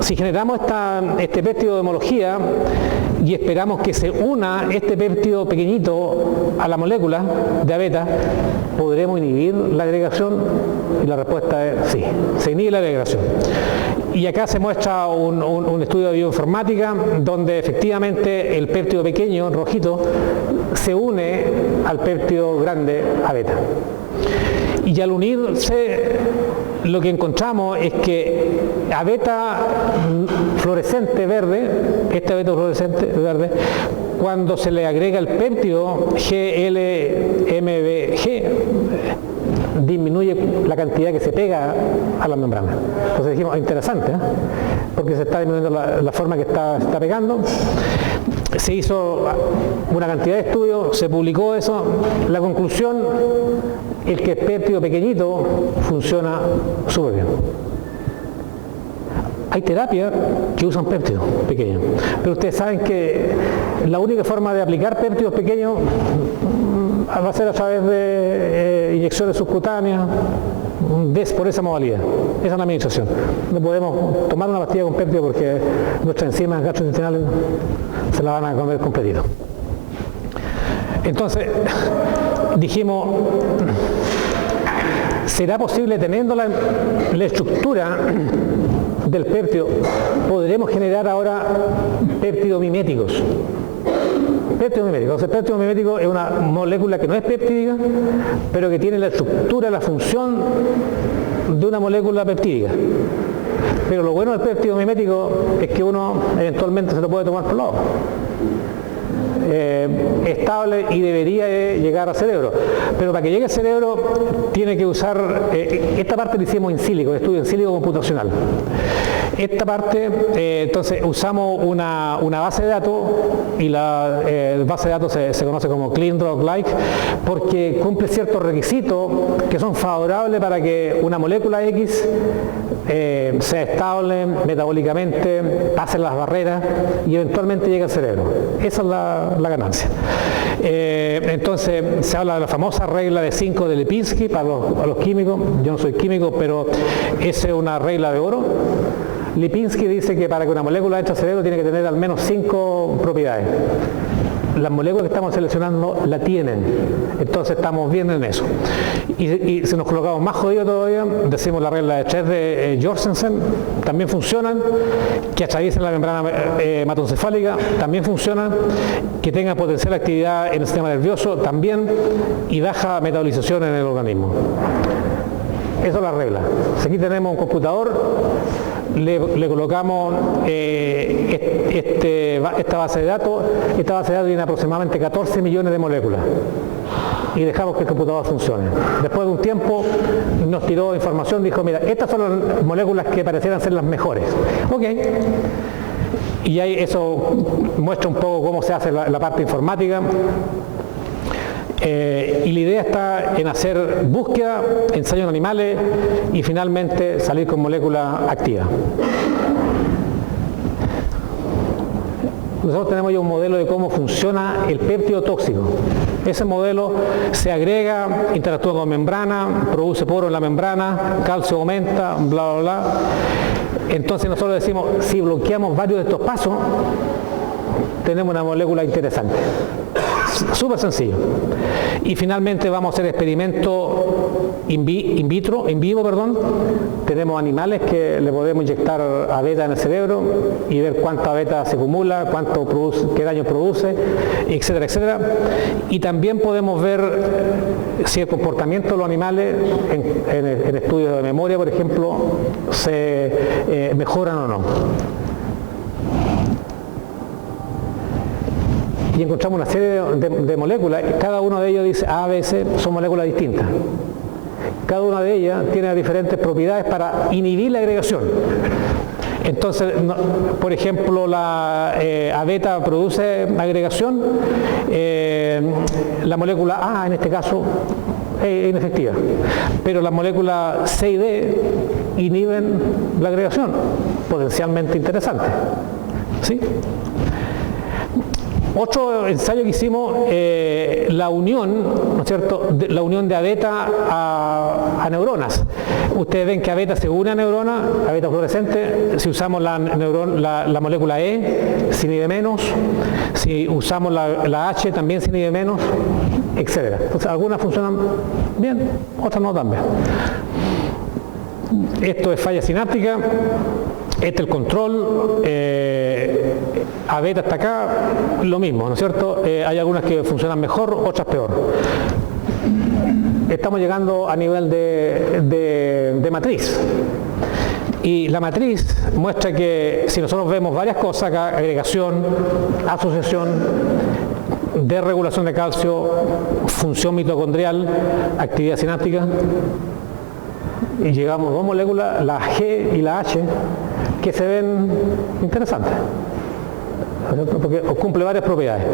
si generamos este péptido de homología y esperamos que se una este péptido pequeñito a la molécula de abeta, ¿podremos inhibir la agregación? Y la respuesta es sí, se inhibe la agregación. Y acá se muestra un estudio de bioinformática donde efectivamente el péptido pequeño, rojito, se une al péptido grande abeta. Y al unirse, lo que encontramos es que abeta fluorescente verde, este abeta fluorescente verde, cuando se le agrega el péptido GLMBG, disminuye la cantidad que se pega a la membrana. Entonces dijimos, interesante, porque se está disminuyendo la forma que está pegando. Se hizo una cantidad de estudios, se publicó eso. La conclusión es que el péptido pequeñito funciona súper bien. Hay terapias que usan péptidos pequeños, pero ustedes saben que la única forma de aplicar péptidos pequeños va a ser a través de inyecciones subcutáneas, por esa modalidad. Esa es la administración. No podemos tomar una pastilla con péptido porque nuestras enzimas gastrointestinales se la van a comer completito. Entonces, dijimos, ¿será posible, teniendo la estructura del péptido, podremos generar ahora péptidomiméticos? Péptidomiméticos. El péptidomimético es una molécula que no es peptídica, pero que tiene la estructura, la función de una molécula peptídica. Pero lo bueno del péptidomimético es que uno eventualmente se lo puede tomar por lado. Estable y debería llegar al cerebro, pero para que llegue al cerebro tiene que usar, esta parte la hicimos en sílico, estudio en sílico computacional. Esta parte, entonces usamos una base de datos, y la base de datos se conoce como CleanDrug-like, porque cumple ciertos requisitos que son favorables para que una molécula X sea estable metabólicamente, pase las barreras y eventualmente llegue al cerebro. Esa es la ganancia. Entonces se habla de la famosa regla de 5 de Lipinski para los químicos. Yo no soy químico, pero esa es una regla de oro. Lipinski dice que para que una molécula entre al cerebro tiene que tener al menos 5 propiedades. Las moléculas que estamos seleccionando la tienen, entonces estamos bien en eso. Y si nos colocamos más jodidos todavía, decimos la regla de 3 de Jorgensen, también funcionan, que atraviesen la membrana hematoencefálica, también funcionan, que tengan potencial actividad en el sistema nervioso, también, y baja metabolización en el organismo. Esa es la regla. Si aquí tenemos un computador, le colocamos esta base de datos. Esta base de datos tiene aproximadamente 14 millones de moléculas y dejamos que el computador funcione. Después de un tiempo nos tiró información, dijo, mira, estas son las moléculas que parecieran ser las mejores. Ok. Y ahí eso muestra un poco cómo se hace la parte informática. Y la idea está en hacer búsqueda, ensayo en animales y finalmente salir con molécula activa. Nosotros tenemos ya un modelo de cómo funciona el péptido tóxico. Ese modelo se agrega, interactúa con membrana, produce poros en la membrana, calcio aumenta, bla, bla, bla. Entonces nosotros decimos, si bloqueamos varios de estos pasos, tenemos una molécula interesante. Súper sencillo. Y finalmente vamos a hacer experimentos in vivo. Tenemos animales que le podemos inyectar a beta en el cerebro y ver cuánta beta se acumula, cuánto produce, qué daño produce, etcétera, etcétera. Y también podemos ver si el comportamiento de los animales en estudios de memoria, por ejemplo, se mejoran o no. Y encontramos una serie de moléculas, cada uno de ellos dice A, B, C, son moléculas distintas. Cada una de ellas tiene diferentes propiedades para inhibir la agregación. Entonces, por ejemplo, la A-beta produce agregación, la molécula A en este caso es inefectiva, pero las moléculas C y D inhiben la agregación, potencialmente interesante. ¿Sí? Otro ensayo que hicimos, la unión, ¿no es cierto?, la unión de A-beta a neuronas. Ustedes ven que A-beta se une a neurona, A-beta fluorescente. Si usamos la molécula E, se inhibe menos. Si usamos la H, también se inhibe menos, etc. Entonces, algunas funcionan bien, otras no tan bien. Esto es falla sináptica. Este es el control, A-beta hasta acá, lo mismo, ¿no es cierto? Hay algunas que funcionan mejor, otras peor. Estamos llegando a nivel de matriz. Y la matriz muestra que si nosotros vemos varias cosas acá, agregación, asociación, desregulación de calcio, función mitocondrial, actividad sináptica, y llegamos a dos moléculas, la G y la H, que se ven interesantes, porque cumple varias propiedades.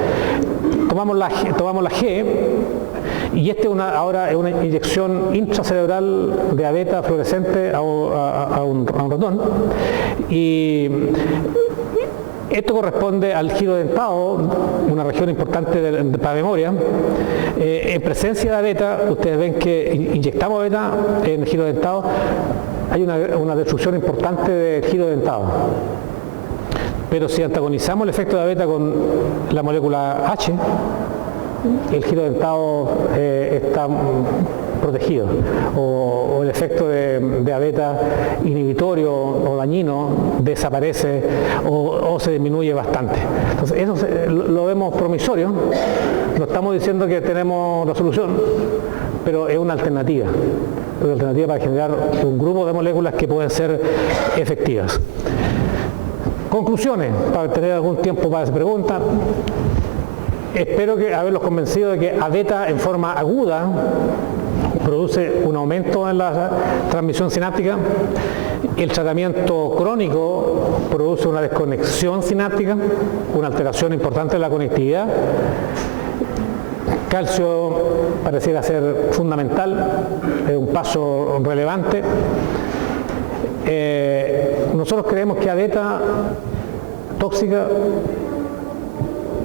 Tomamos la G y ahora es una inyección intracerebral de A-beta fluorescente a un ratón, y Esto corresponde al giro dentado, una región importante para memoria. En presencia de abeta, ustedes ven que inyectamos abeta en el giro dentado, hay una destrucción importante del giro dentado. Pero si antagonizamos el efecto de abeta con la molécula H, el giro dentado está protegido, o el efecto de abeta inhibitorio o dañino desaparece o se disminuye bastante. Entonces eso lo vemos promisorio, no estamos diciendo que tenemos la solución, pero es una alternativa para generar un grupo de moléculas que pueden ser efectivas. Conclusiones, para tener algún tiempo para esa pregunta. Espero haberlos convencido de que abeta en forma aguda produce un aumento en la transmisión sináptica, el tratamiento crónico produce una desconexión sináptica, una alteración importante de la conectividad. Calcio pareciera ser fundamental, es un paso relevante. Nosotros creemos que abeta tóxica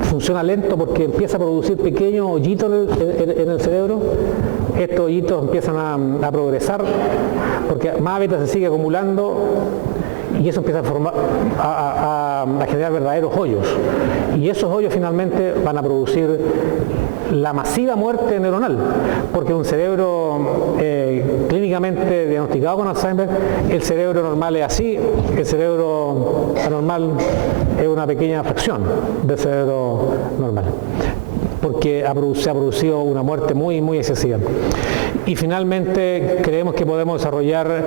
funciona lento porque empieza a producir pequeños hoyitos en el cerebro. Estos hoyitos empiezan a progresar porque más abeta se sigue acumulando y eso empieza a generar verdaderos hoyos. Y esos hoyos finalmente van a producir la masiva muerte neuronal, porque un cerebro clínicamente diagnosticado con Alzheimer, el cerebro normal es así, el cerebro anormal es una pequeña fracción del cerebro normal, porque se ha producido una muerte muy, muy excesiva. Y finalmente creemos que podemos desarrollar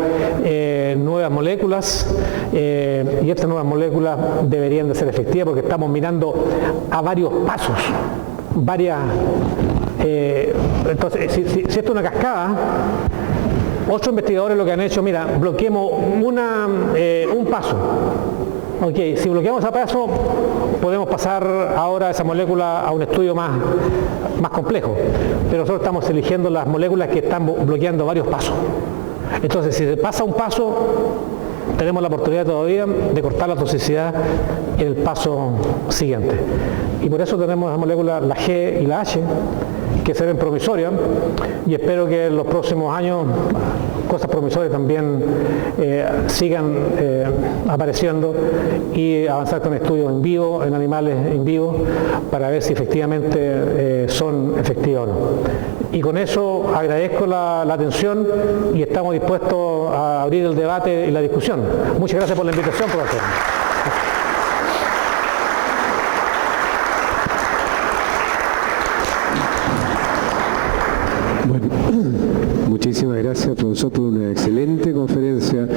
nuevas moléculas y estas nuevas moléculas deberían de ser efectivas porque estamos mirando a varios pasos, entonces si esto es una cascada, otros investigadores lo que han hecho, mira, bloqueemos un paso. Ok, si bloqueamos ese paso, podemos pasar ahora esa molécula a un estudio más complejo. Pero nosotros estamos eligiendo las moléculas que están bloqueando varios pasos. Entonces, si se pasa un paso, tenemos la oportunidad todavía de cortar la toxicidad en el paso siguiente. Y por eso tenemos las moléculas, la G y la H, que se ven promisorias, y espero que en los próximos años cosas promisorias también sigan apareciendo y avanzar con estudios en vivo, en animales en vivo, para ver si efectivamente son efectivas o no. Y con eso agradezco la atención y estamos dispuestos a abrir el debate y la discusión. Muchas gracias por la invitación, profesor. Muchísimas gracias, profesor, por una excelente conferencia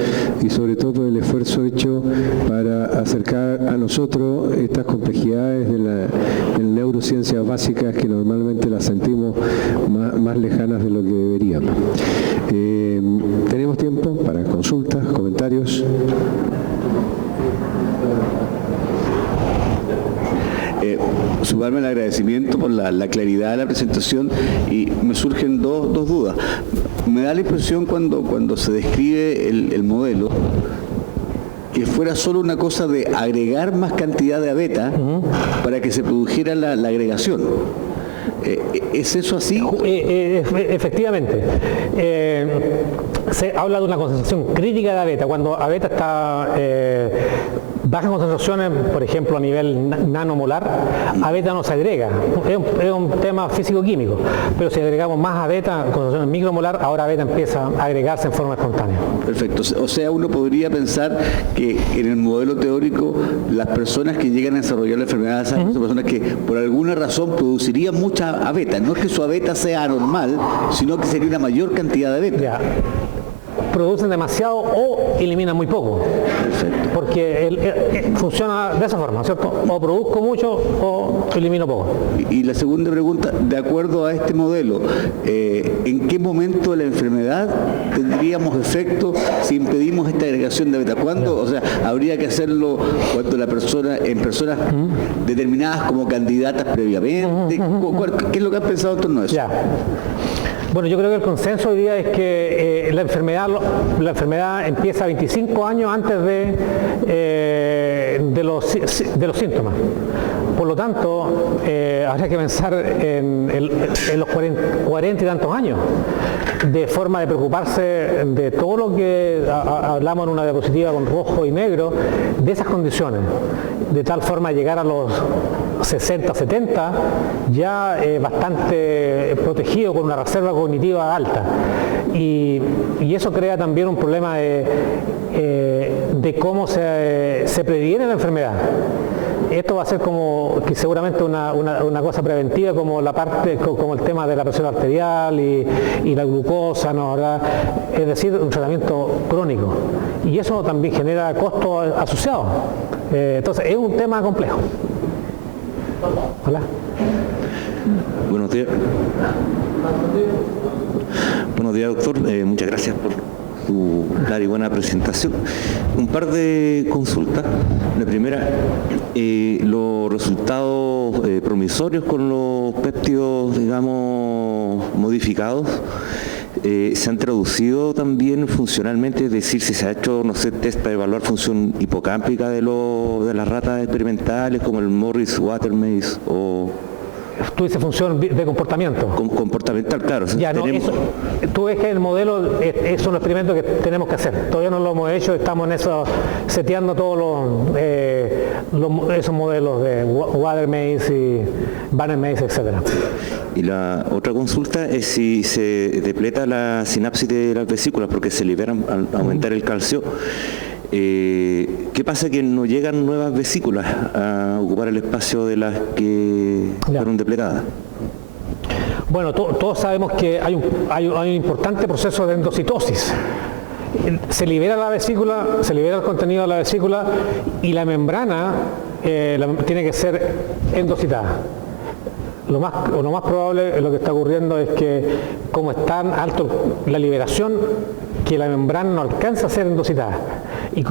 y sobre todo por el esfuerzo hecho para acercar a nosotros estas complejidades de las neurociencias básicas que normalmente las sentimos más lejanas de lo que deberíamos. Tenemos tiempo para consultas, comentarios. Sumarme al agradecimiento por la claridad de la presentación y me surgen dos dudas. Me da la impresión cuando se describe el modelo que fuera solo una cosa de agregar más cantidad de abeta para que se produjera la agregación. ¿Es eso así? Efectivamente. Se habla de una concentración crítica de abeta. Cuando abeta está bajas concentraciones, por ejemplo a nivel nanomolar, abeta no se agrega. Es un tema físico-químico. Pero si agregamos más abeta, concentraciones micromolar, ahora abeta empieza a agregarse en forma espontánea. Perfecto. O sea, uno podría pensar que en el modelo teórico las personas que llegan a desarrollar la enfermedad de Alzheimer son personas que por alguna razón producirían mucha abeta. No es que su abeta sea anormal, sino que sería una mayor cantidad de abeta. Ya. Producen demasiado o eliminan muy poco. Perfecto. Porque funciona de esa forma, ¿cierto? O produzco mucho o elimino poco. Y la segunda pregunta, de acuerdo a este modelo, ¿en qué momento de la enfermedad tendríamos efecto si impedimos esta agregación de beta? ¿Cuándo? O sea, habría que hacerlo cuando en personas determinadas como candidatas previamente. ¿Qué es lo que han pensado en torno a eso? Ya. Bueno, yo creo que el consenso hoy día es que la enfermedad empieza 25 años antes de los síntomas. Por lo tanto, habría que pensar en los 40 y tantos años, de forma de preocuparse de todo lo que hablamos en una diapositiva con rojo y negro, de esas condiciones, de tal forma de llegar a los 60, 70, ya bastante protegido con una reserva cognitiva alta. Y eso crea también un problema de cómo se previene la enfermedad. Esto va a ser como que seguramente una cosa preventiva, como el tema de la presión arterial y la glucosa, ¿no? Es decir, un tratamiento crónico. Y eso también genera costos asociados. Entonces es un tema complejo. Hola. Buenos días. Buenos días, doctor. Muchas gracias por su clara y buena presentación. Un par de consultas. La primera, los resultados promisorios con los péptidos, digamos, modificados, se han traducido también funcionalmente, es decir, si se ha hecho, no sé, test para evaluar función hipocámpica de las ratas experimentales, como el Morris Watermaze o... Tú dices función de comportamiento. Comportamental, claro. Ya, no, tú ves que el modelo es un experimento que tenemos que hacer. Todavía no lo hemos hecho, estamos en eso, seteando todos esos modelos de Watermaze y Bannermaze, etc. Y la otra consulta es si se depleta la sinapsis de las vesículas porque se liberan al aumentar el calcio. ¿Qué pasa que no llegan nuevas vesículas a ocupar el espacio de las que fueron depletadas? Bueno, todos sabemos que hay un importante proceso de endocitosis. Se libera la vesícula, se libera el contenido de la vesícula y la membrana tiene que ser endocitada. Lo más probable, lo que está ocurriendo es que, como es tan alto la liberación, que la membrana no alcanza a ser endocitada. Y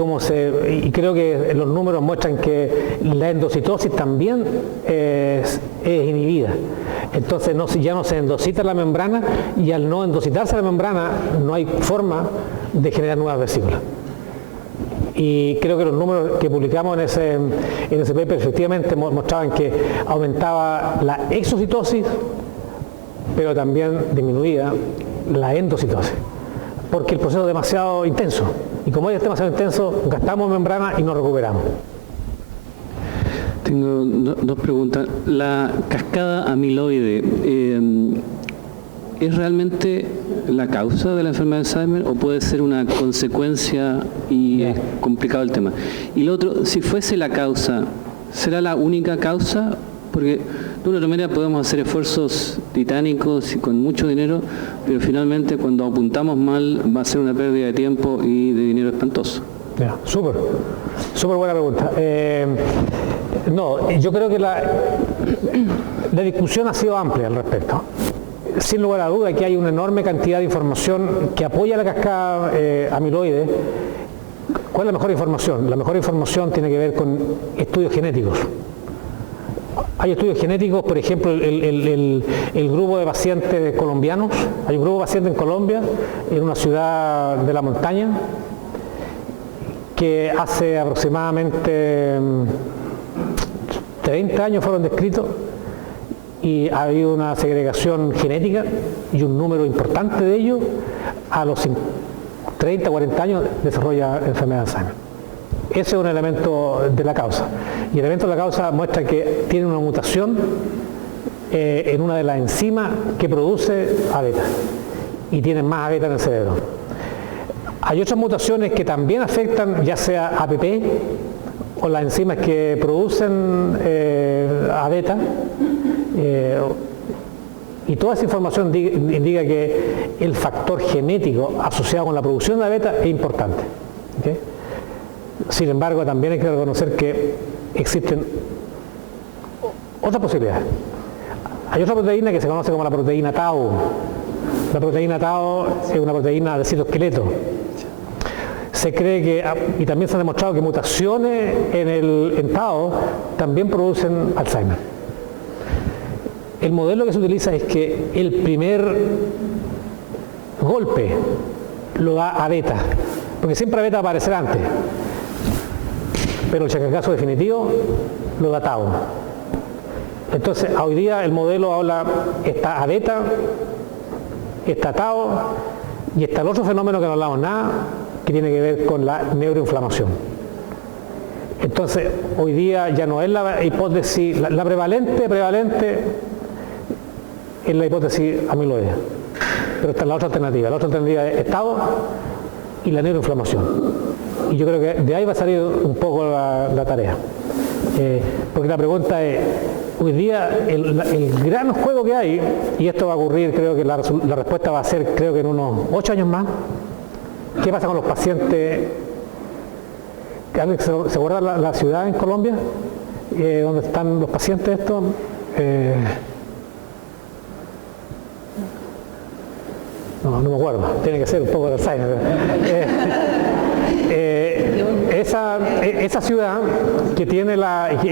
creo que los números muestran que la endocitosis también es inhibida. Entonces ya no se endocita la membrana, y al no endocitarse la membrana no hay forma de generar nuevas vesículas. Y creo que los números que publicamos en ese paper efectivamente mostraban que aumentaba la exocitosis, pero también disminuía la endocitosis, porque el proceso es demasiado intenso. Y como es demasiado intenso, gastamos membrana y no recuperamos. Tengo dos preguntas. La cascada amiloide, ¿es realmente la causa de la enfermedad de Alzheimer o puede ser una consecuencia y es complicado el tema? Y lo otro, si fuese la causa, ¿será la única causa? Porque de una manera podemos hacer esfuerzos titánicos y con mucho dinero, pero finalmente cuando apuntamos mal va a ser una pérdida de tiempo y de dinero espantoso. Súper buena pregunta. No, yo creo que la discusión ha sido amplia al respecto. Sin lugar a duda que hay una enorme cantidad de información que apoya la cascada amiloide. ¿Cuál es la mejor información? La mejor información tiene que ver con estudios genéticos. Hay estudios genéticos, por ejemplo, el grupo de pacientes colombianos. Hay un grupo de pacientes en Colombia, en una ciudad de la montaña, que hace aproximadamente 30 años fueron descritos, y ha habido una segregación genética y un número importante de ellos a los 30, 40 años desarrolla enfermedad de Alzheimer. Ese es un elemento de la causa. Y el elemento de la causa muestra que tiene una mutación en una de las enzimas que produce A-beta, y tienen más A-beta en el cerebro. Hay otras mutaciones que también afectan, ya sea APP o las enzimas que producen A-beta, y toda esa información indica que el factor genético asociado con la producción de A-beta es importante. ¿Okay? Sin embargo, también hay que reconocer que existen otras posibilidades. Hay otra proteína que se conoce como la proteína tau. La proteína tau es una proteína de citoesqueleto. Se cree que, y también se ha demostrado que mutaciones en tau también producen Alzheimer. El modelo que se utiliza es que el primer golpe lo da a beta, porque siempre beta va a aparecer antes, pero el chancalcazo definitivo lo da tau. Entonces, hoy día el modelo habla, está a beta, está tau, y está el otro fenómeno que no hablamos nada, que tiene que ver con la neuroinflamación. Entonces, hoy día ya no es la hipótesis, la prevalente es la hipótesis amiloide. Pero está la otra alternativa. La otra alternativa es estado y la neuroinflamación. Y yo creo que de ahí va a salir un poco la tarea. Porque la pregunta es, hoy día el gran juego que hay, y esto va a ocurrir, creo que la respuesta va a ser, creo que en unos 8 años más, ¿qué pasa con los pacientes? ¿Alguien se acuerda la ciudad en Colombia? ¿Dónde están los pacientes estos? No me acuerdo, tiene que ser un poco de Alzheimer. Esa ciudad que tiene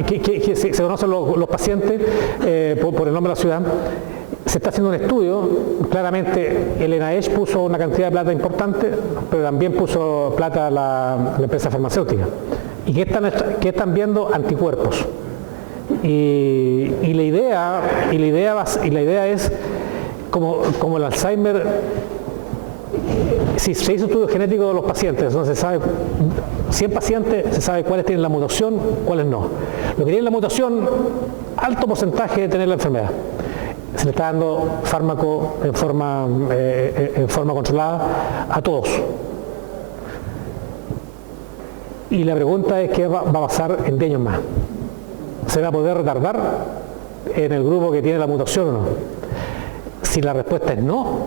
que se conocen los pacientes por el nombre de la ciudad, se está haciendo un estudio. Claramente el NIH puso una cantidad de plata importante, pero también puso plata la empresa farmacéutica. ¿Y qué están viendo? Anticuerpos. Y la idea es, como el Alzheimer, si se hizo estudio genético de los pacientes, entonces se sabe, 100 pacientes, se sabe cuáles tienen la mutación, cuáles no. Los que tienen la mutación, alto porcentaje de tener la enfermedad. Se le está dando fármaco en forma controlada a todos. Y la pregunta es qué va a pasar en 10 años más. ¿Se va a poder retardar en el grupo que tiene la mutación o no? Si la respuesta es no,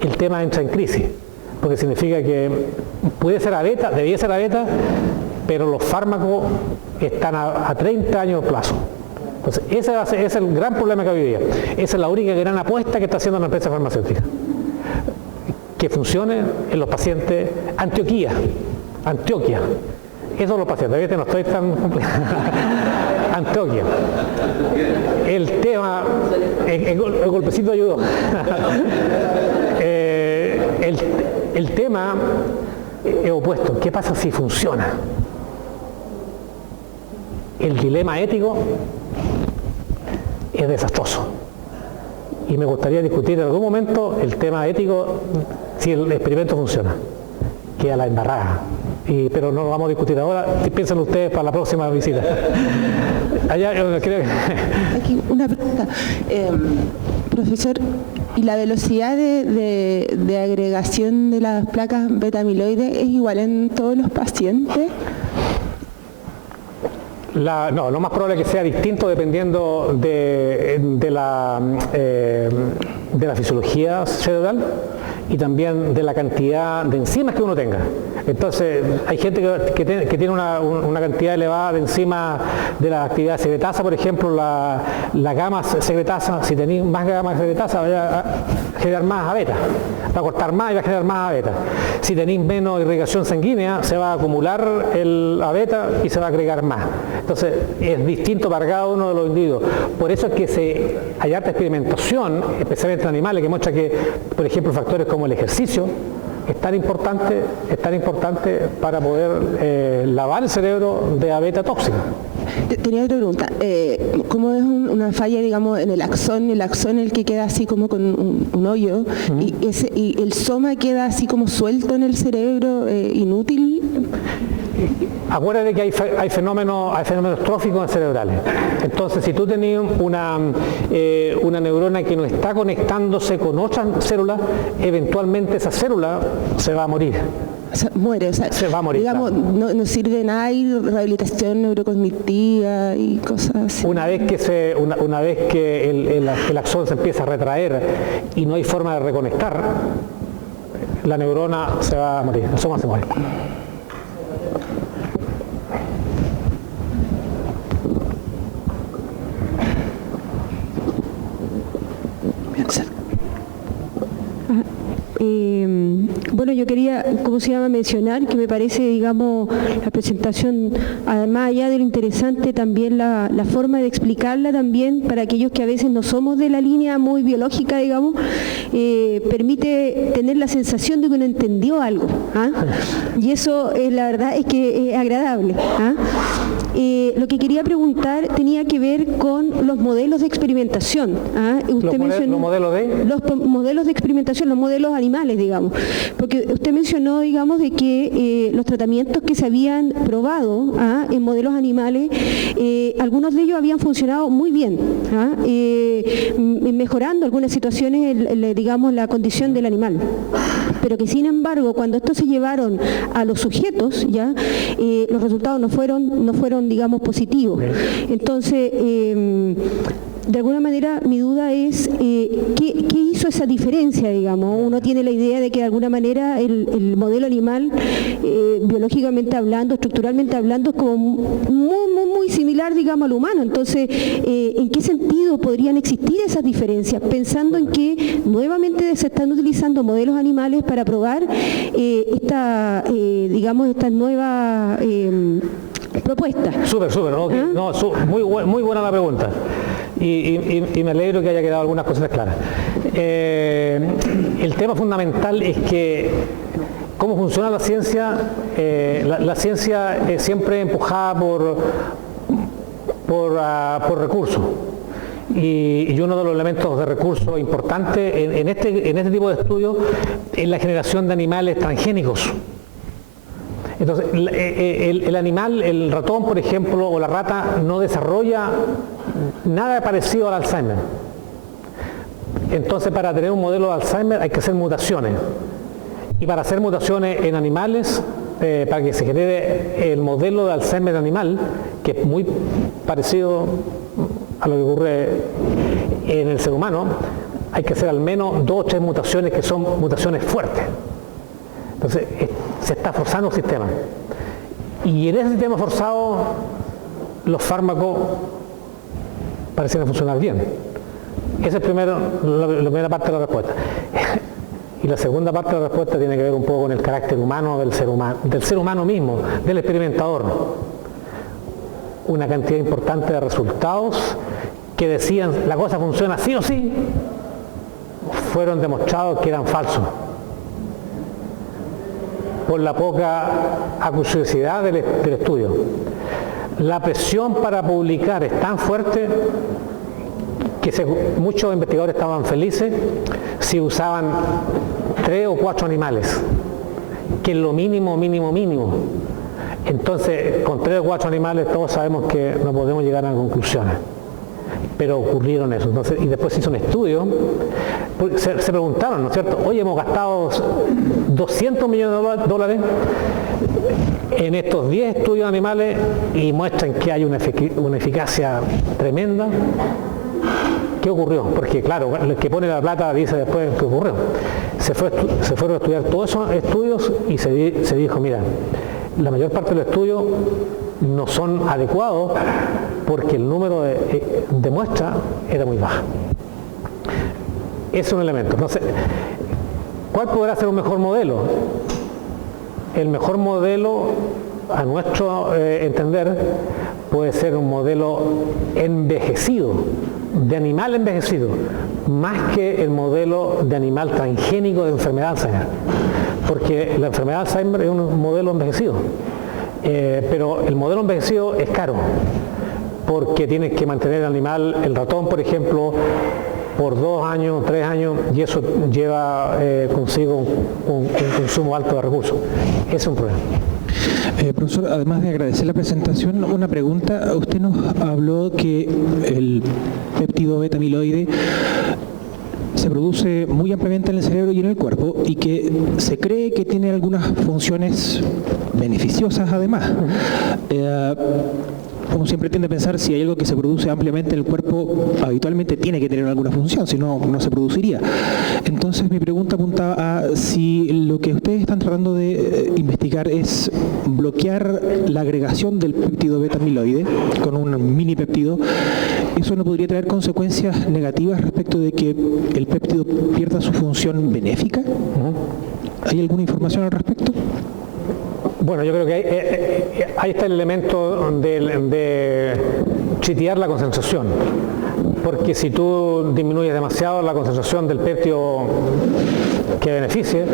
el tema entra en crisis, porque significa que puede ser a beta, debía ser a beta, pero los fármacos están a 30 años de plazo. Entonces, ese es el gran problema que hay hoy día. Esa es la única gran apuesta que está haciendo la empresa farmacéutica. Que funcione en los pacientes. Antioquia. Esos son los pacientes. ¿Viste? No estoy tan complicado. Antioquia. El tema, el golpecito ayudó. El tema es opuesto. ¿Qué pasa si funciona? El dilema ético es desastroso. Y me gustaría discutir en algún momento el tema ético si el experimento funciona. Queda la embarrada. Pero no lo vamos a discutir ahora. Piensen ustedes para la próxima visita. Allá creo que... Aquí una pregunta. Profesor, ¿y la velocidad de agregación de las placas beta-amiloide es igual en todos los pacientes? No, lo más probable es que sea distinto dependiendo de la fisiología cerebral y también de la cantidad de enzimas que uno tenga. Entonces, hay gente que tiene una cantidad elevada de enzimas de la actividad secretasa, por ejemplo, la gamma secretasa. Si tenéis más gamma secretasa, vaya a generar más a beta, va a cortar más y va a generar más a beta. Si tenéis menos irrigación sanguínea, se va a acumular el a beta y se va a agregar más. Entonces, es distinto para cada uno de los individuos. Por eso es que hay harta experimentación, especialmente en animales, que muestra que, por ejemplo, factores como el ejercicio es tan importante para poder lavar el cerebro de a beta tóxica. Tenía otra pregunta. ¿Cómo es una falla, digamos, en el axón el que queda así como con un hoyo, y el soma queda así como suelto en el cerebro, inútil? Acuérdate que hay fenómenos tróficos cerebrales. Entonces, si tú tenías una neurona que no está conectándose con otras células, eventualmente esa célula se va a morir. O sea, muere, o sea, se va a morir. Digamos, claro. No sirve nada, hay rehabilitación neurocognitiva y cosas así. Una vez que el axón se empieza a retraer y no hay forma de reconectar, la neurona se va a morir, el soma se muere. Bueno, Bueno, yo quería, mencionar que me parece, digamos, la presentación, además allá de lo interesante, también la forma de explicarla también para aquellos que a veces no somos de la línea muy biológica, digamos, permite tener la sensación de que uno entendió algo. ¿Ah? Y eso, la verdad, es que es agradable. ¿Ah? Lo que quería preguntar tenía que ver con los modelos de experimentación. ¿Ah? Usted mencionó, los modelos de experimentación, los modelos animales, digamos. Porque usted mencionó, digamos, de que los tratamientos que se habían probado en modelos animales, algunos de ellos habían funcionado muy bien, mejorando algunas situaciones, digamos, la condición del animal. Pero que, sin embargo, cuando estos se llevaron a los sujetos, ya los resultados no fueron, digamos, positivos. Entonces, de alguna manera, mi duda es, ¿qué hizo esa diferencia, digamos? Uno tiene la idea de que, de alguna manera, el modelo animal, biológicamente hablando, estructuralmente hablando, es como muy similar, digamos, al humano. Entonces, ¿en qué sentido podrían existir esas diferencias? Pensando en que, nuevamente, se están utilizando modelos animales para probar estas nuevas propuestas. Súper, okay. No, muy buena la pregunta. Y me alegro que haya quedado algunas cosas claras. El tema fundamental es que cómo funciona la ciencia. La ciencia es siempre empujada por recursos. Y uno de los elementos de recursos importantes en este tipo de estudios es la generación de animales transgénicos. Entonces, el animal, el ratón, por ejemplo, o la rata, no desarrolla nada parecido al Alzheimer. Entonces, para tener un modelo de Alzheimer hay que hacer mutaciones. Y para hacer mutaciones en animales, para que se genere el modelo de Alzheimer animal, que es muy parecido a lo que ocurre en el ser humano, hay que hacer al menos 2 o 3 mutaciones que son mutaciones fuertes. Entonces, se está forzando el sistema. Y en ese sistema forzado, los fármacos parecen funcionar bien. Esa es la primera parte de la respuesta. Y la segunda parte de la respuesta tiene que ver un poco con el carácter humano del ser humano mismo, del experimentador. Una cantidad importante de resultados que decían la cosa funciona sí o sí, fueron demostrados que eran falsos. Por la poca acuciosidad del estudio. La presión para publicar es tan fuerte que muchos investigadores estaban felices si usaban 3 o 4 animales, que es lo mínimo. Entonces, con 3 o 4 animales todos sabemos que no podemos llegar a conclusiones. Pero ocurrieron eso. Entonces, y después se hizo un estudio, se preguntaron, ¿no es cierto? Oye, hemos gastado 200 millones de dólares en estos 10 estudios animales y muestran que hay una eficacia tremenda. ¿Qué ocurrió? Porque claro, el que pone la plata dice después qué ocurrió. Se fueron a estudiar todos esos estudios y se dijo, mira, la mayor parte de los estudios no son adecuados porque el número de muestras era muy bajo. Es un elemento. Entonces, ¿cuál podrá ser un mejor modelo? El mejor modelo, a nuestro entender, puede ser un modelo envejecido, de animal envejecido, más que el modelo de animal transgénico de enfermedad Alzheimer. Porque la enfermedad Alzheimer es un modelo envejecido. Pero el modelo envejecido es caro, porque tienes que mantener el animal, el ratón, por ejemplo, por 2 años, 3 años, y eso lleva consigo un consumo alto de recursos. Ese es un problema. Profesor, además de agradecer la presentación, una pregunta. Usted nos habló que el péptido beta amiloide se produce muy ampliamente en el cerebro y en el cuerpo y que se cree que tiene algunas funciones beneficiosas además. Uno siempre tiende a pensar si hay algo que se produce ampliamente en el cuerpo, habitualmente tiene que tener alguna función, si no, no se produciría. Entonces mi pregunta apuntaba a si lo que ustedes están tratando de investigar es bloquear la agregación del péptido beta amiloide con un mini péptido. ¿Eso no podría traer consecuencias negativas respecto de que el péptido pierda su función benéfica? ¿Hay alguna información al respecto? Bueno, yo creo que ahí está el elemento de chitear la concentración, porque si tú disminuyes demasiado la concentración del pértido que beneficie,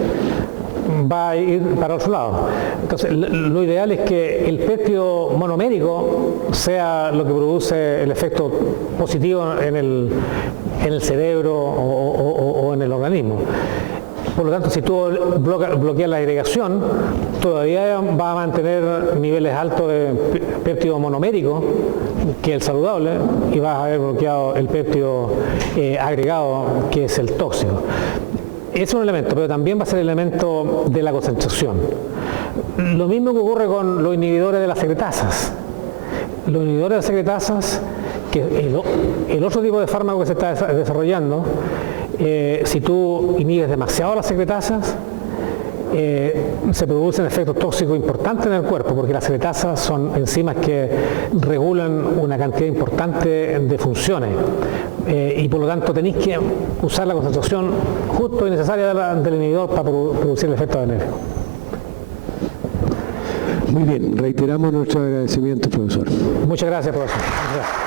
va a ir para otro lado. Entonces, lo ideal es que el pértido monomérico sea lo que produce el efecto positivo en el cerebro o en el organismo. Por lo tanto, si tú bloqueas la agregación, todavía va a mantener niveles altos de péptido monomérico, que es el saludable, y vas a haber bloqueado el péptido agregado, que es el tóxico. Es un elemento, pero también va a ser el elemento de la concentración. Lo mismo que ocurre con los inhibidores de las secretasas. Los inhibidores de las secretasas, que el otro tipo de fármaco que se está desarrollando, si tú inhibes demasiado las secretasas, se producen efectos tóxicos importantes en el cuerpo, porque las secretasas son enzimas que regulan una cantidad importante de funciones, y por lo tanto tenéis que usar la concentración justo y necesaria del inhibidor para producir el efecto benéfico. Muy bien, reiteramos nuestro agradecimiento, profesor. Muchas gracias, profesor. Muchas gracias.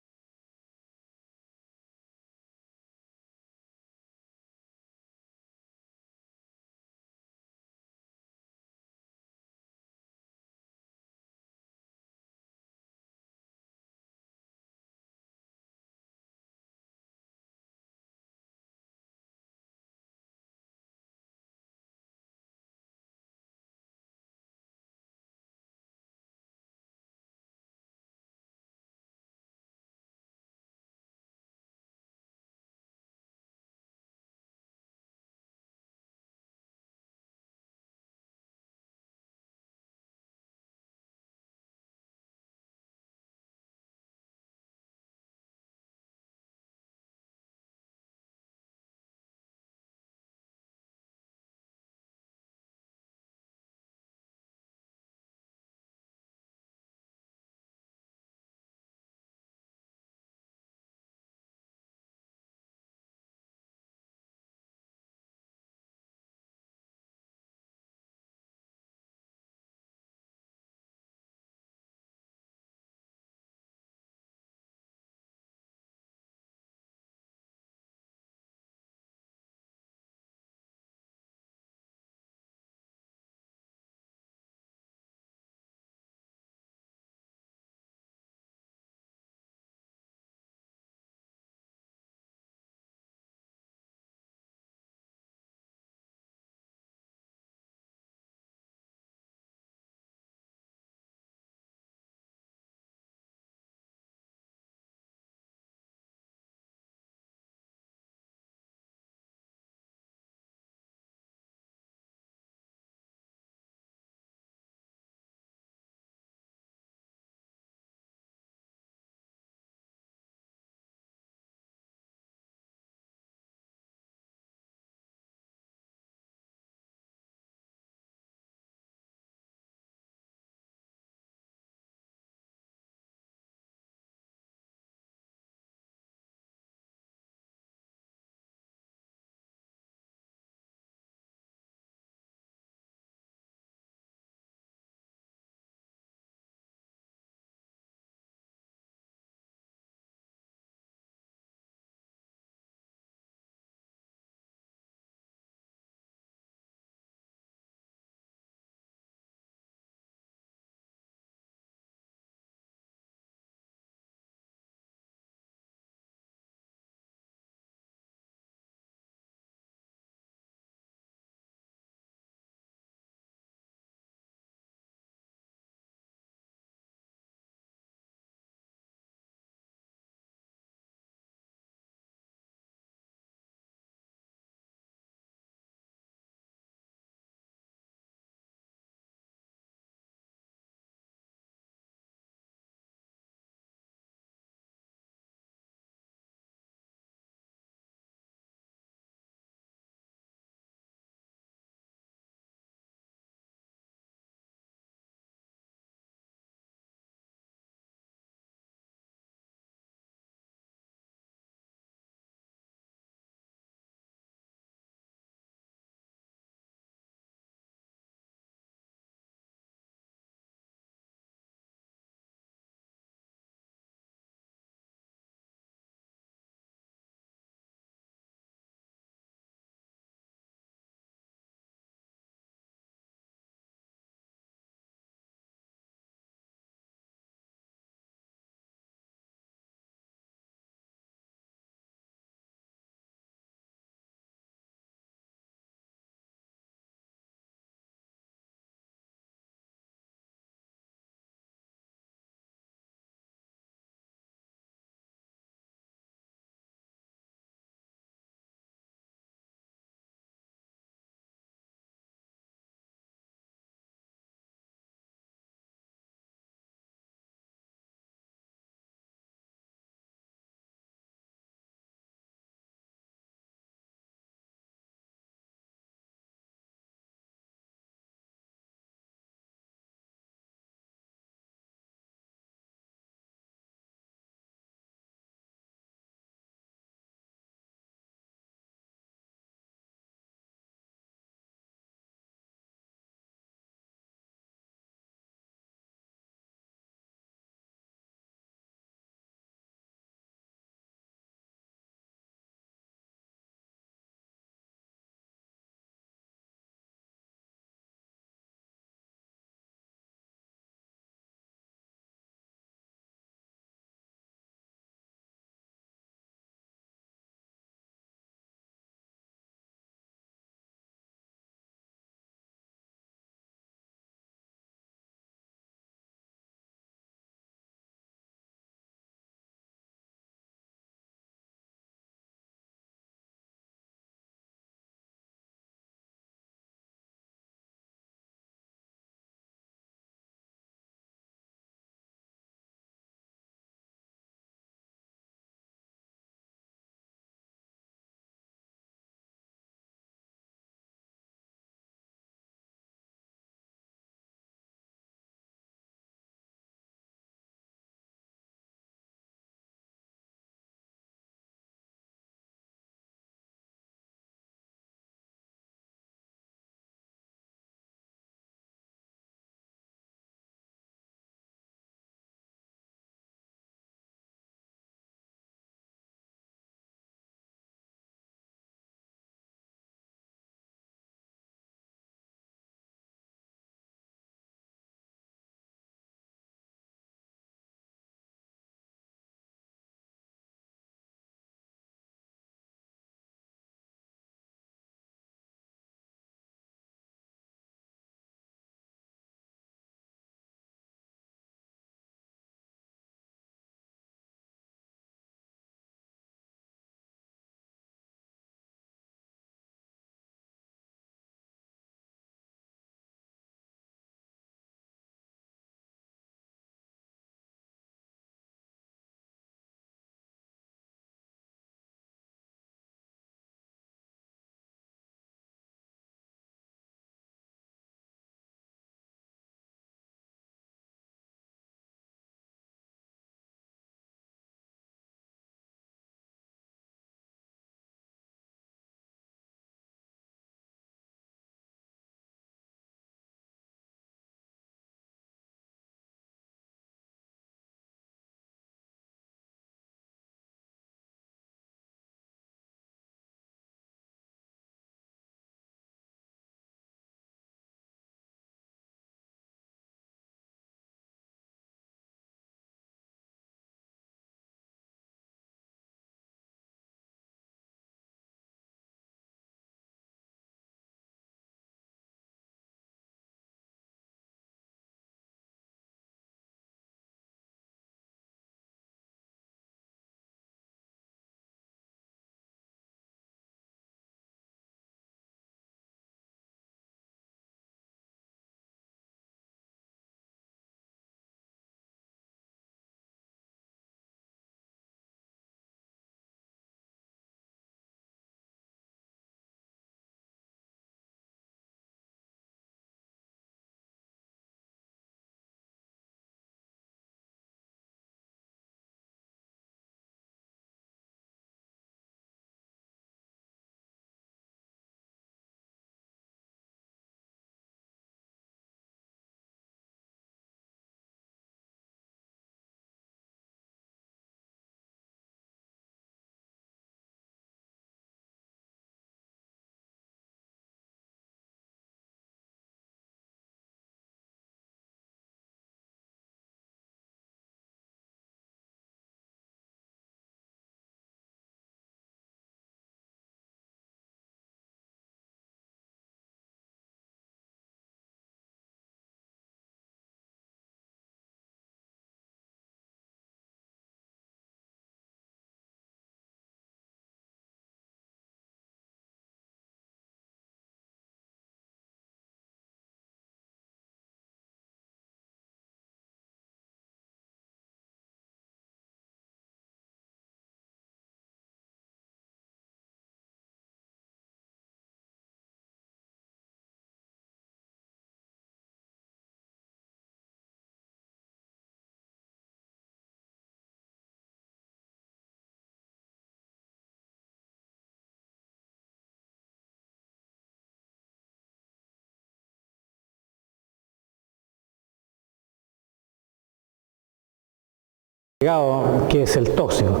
que es el tóxico.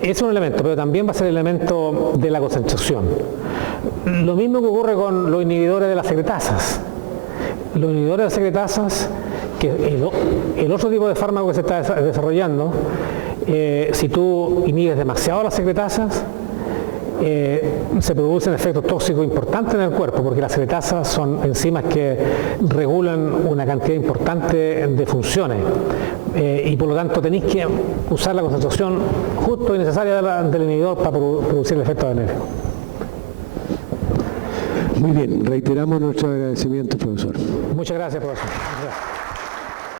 Es un elemento, pero también va a ser el elemento de la concentración. Lo mismo que ocurre con los inhibidores de las secretasas. Los inhibidores de las secretasas, que el otro tipo de fármaco que se está desarrollando, si tú inhibes demasiado las secretasas, se producen efectos tóxicos importantes en el cuerpo, porque las secretasas son enzimas que regulan una cantidad importante de funciones y por lo tanto tenéis que usar la concentración justo y necesaria del inhibidor para producir el efecto benéfico. Muy bien, reiteramos nuestro agradecimiento, profesor. Muchas gracias, profesor. Gracias.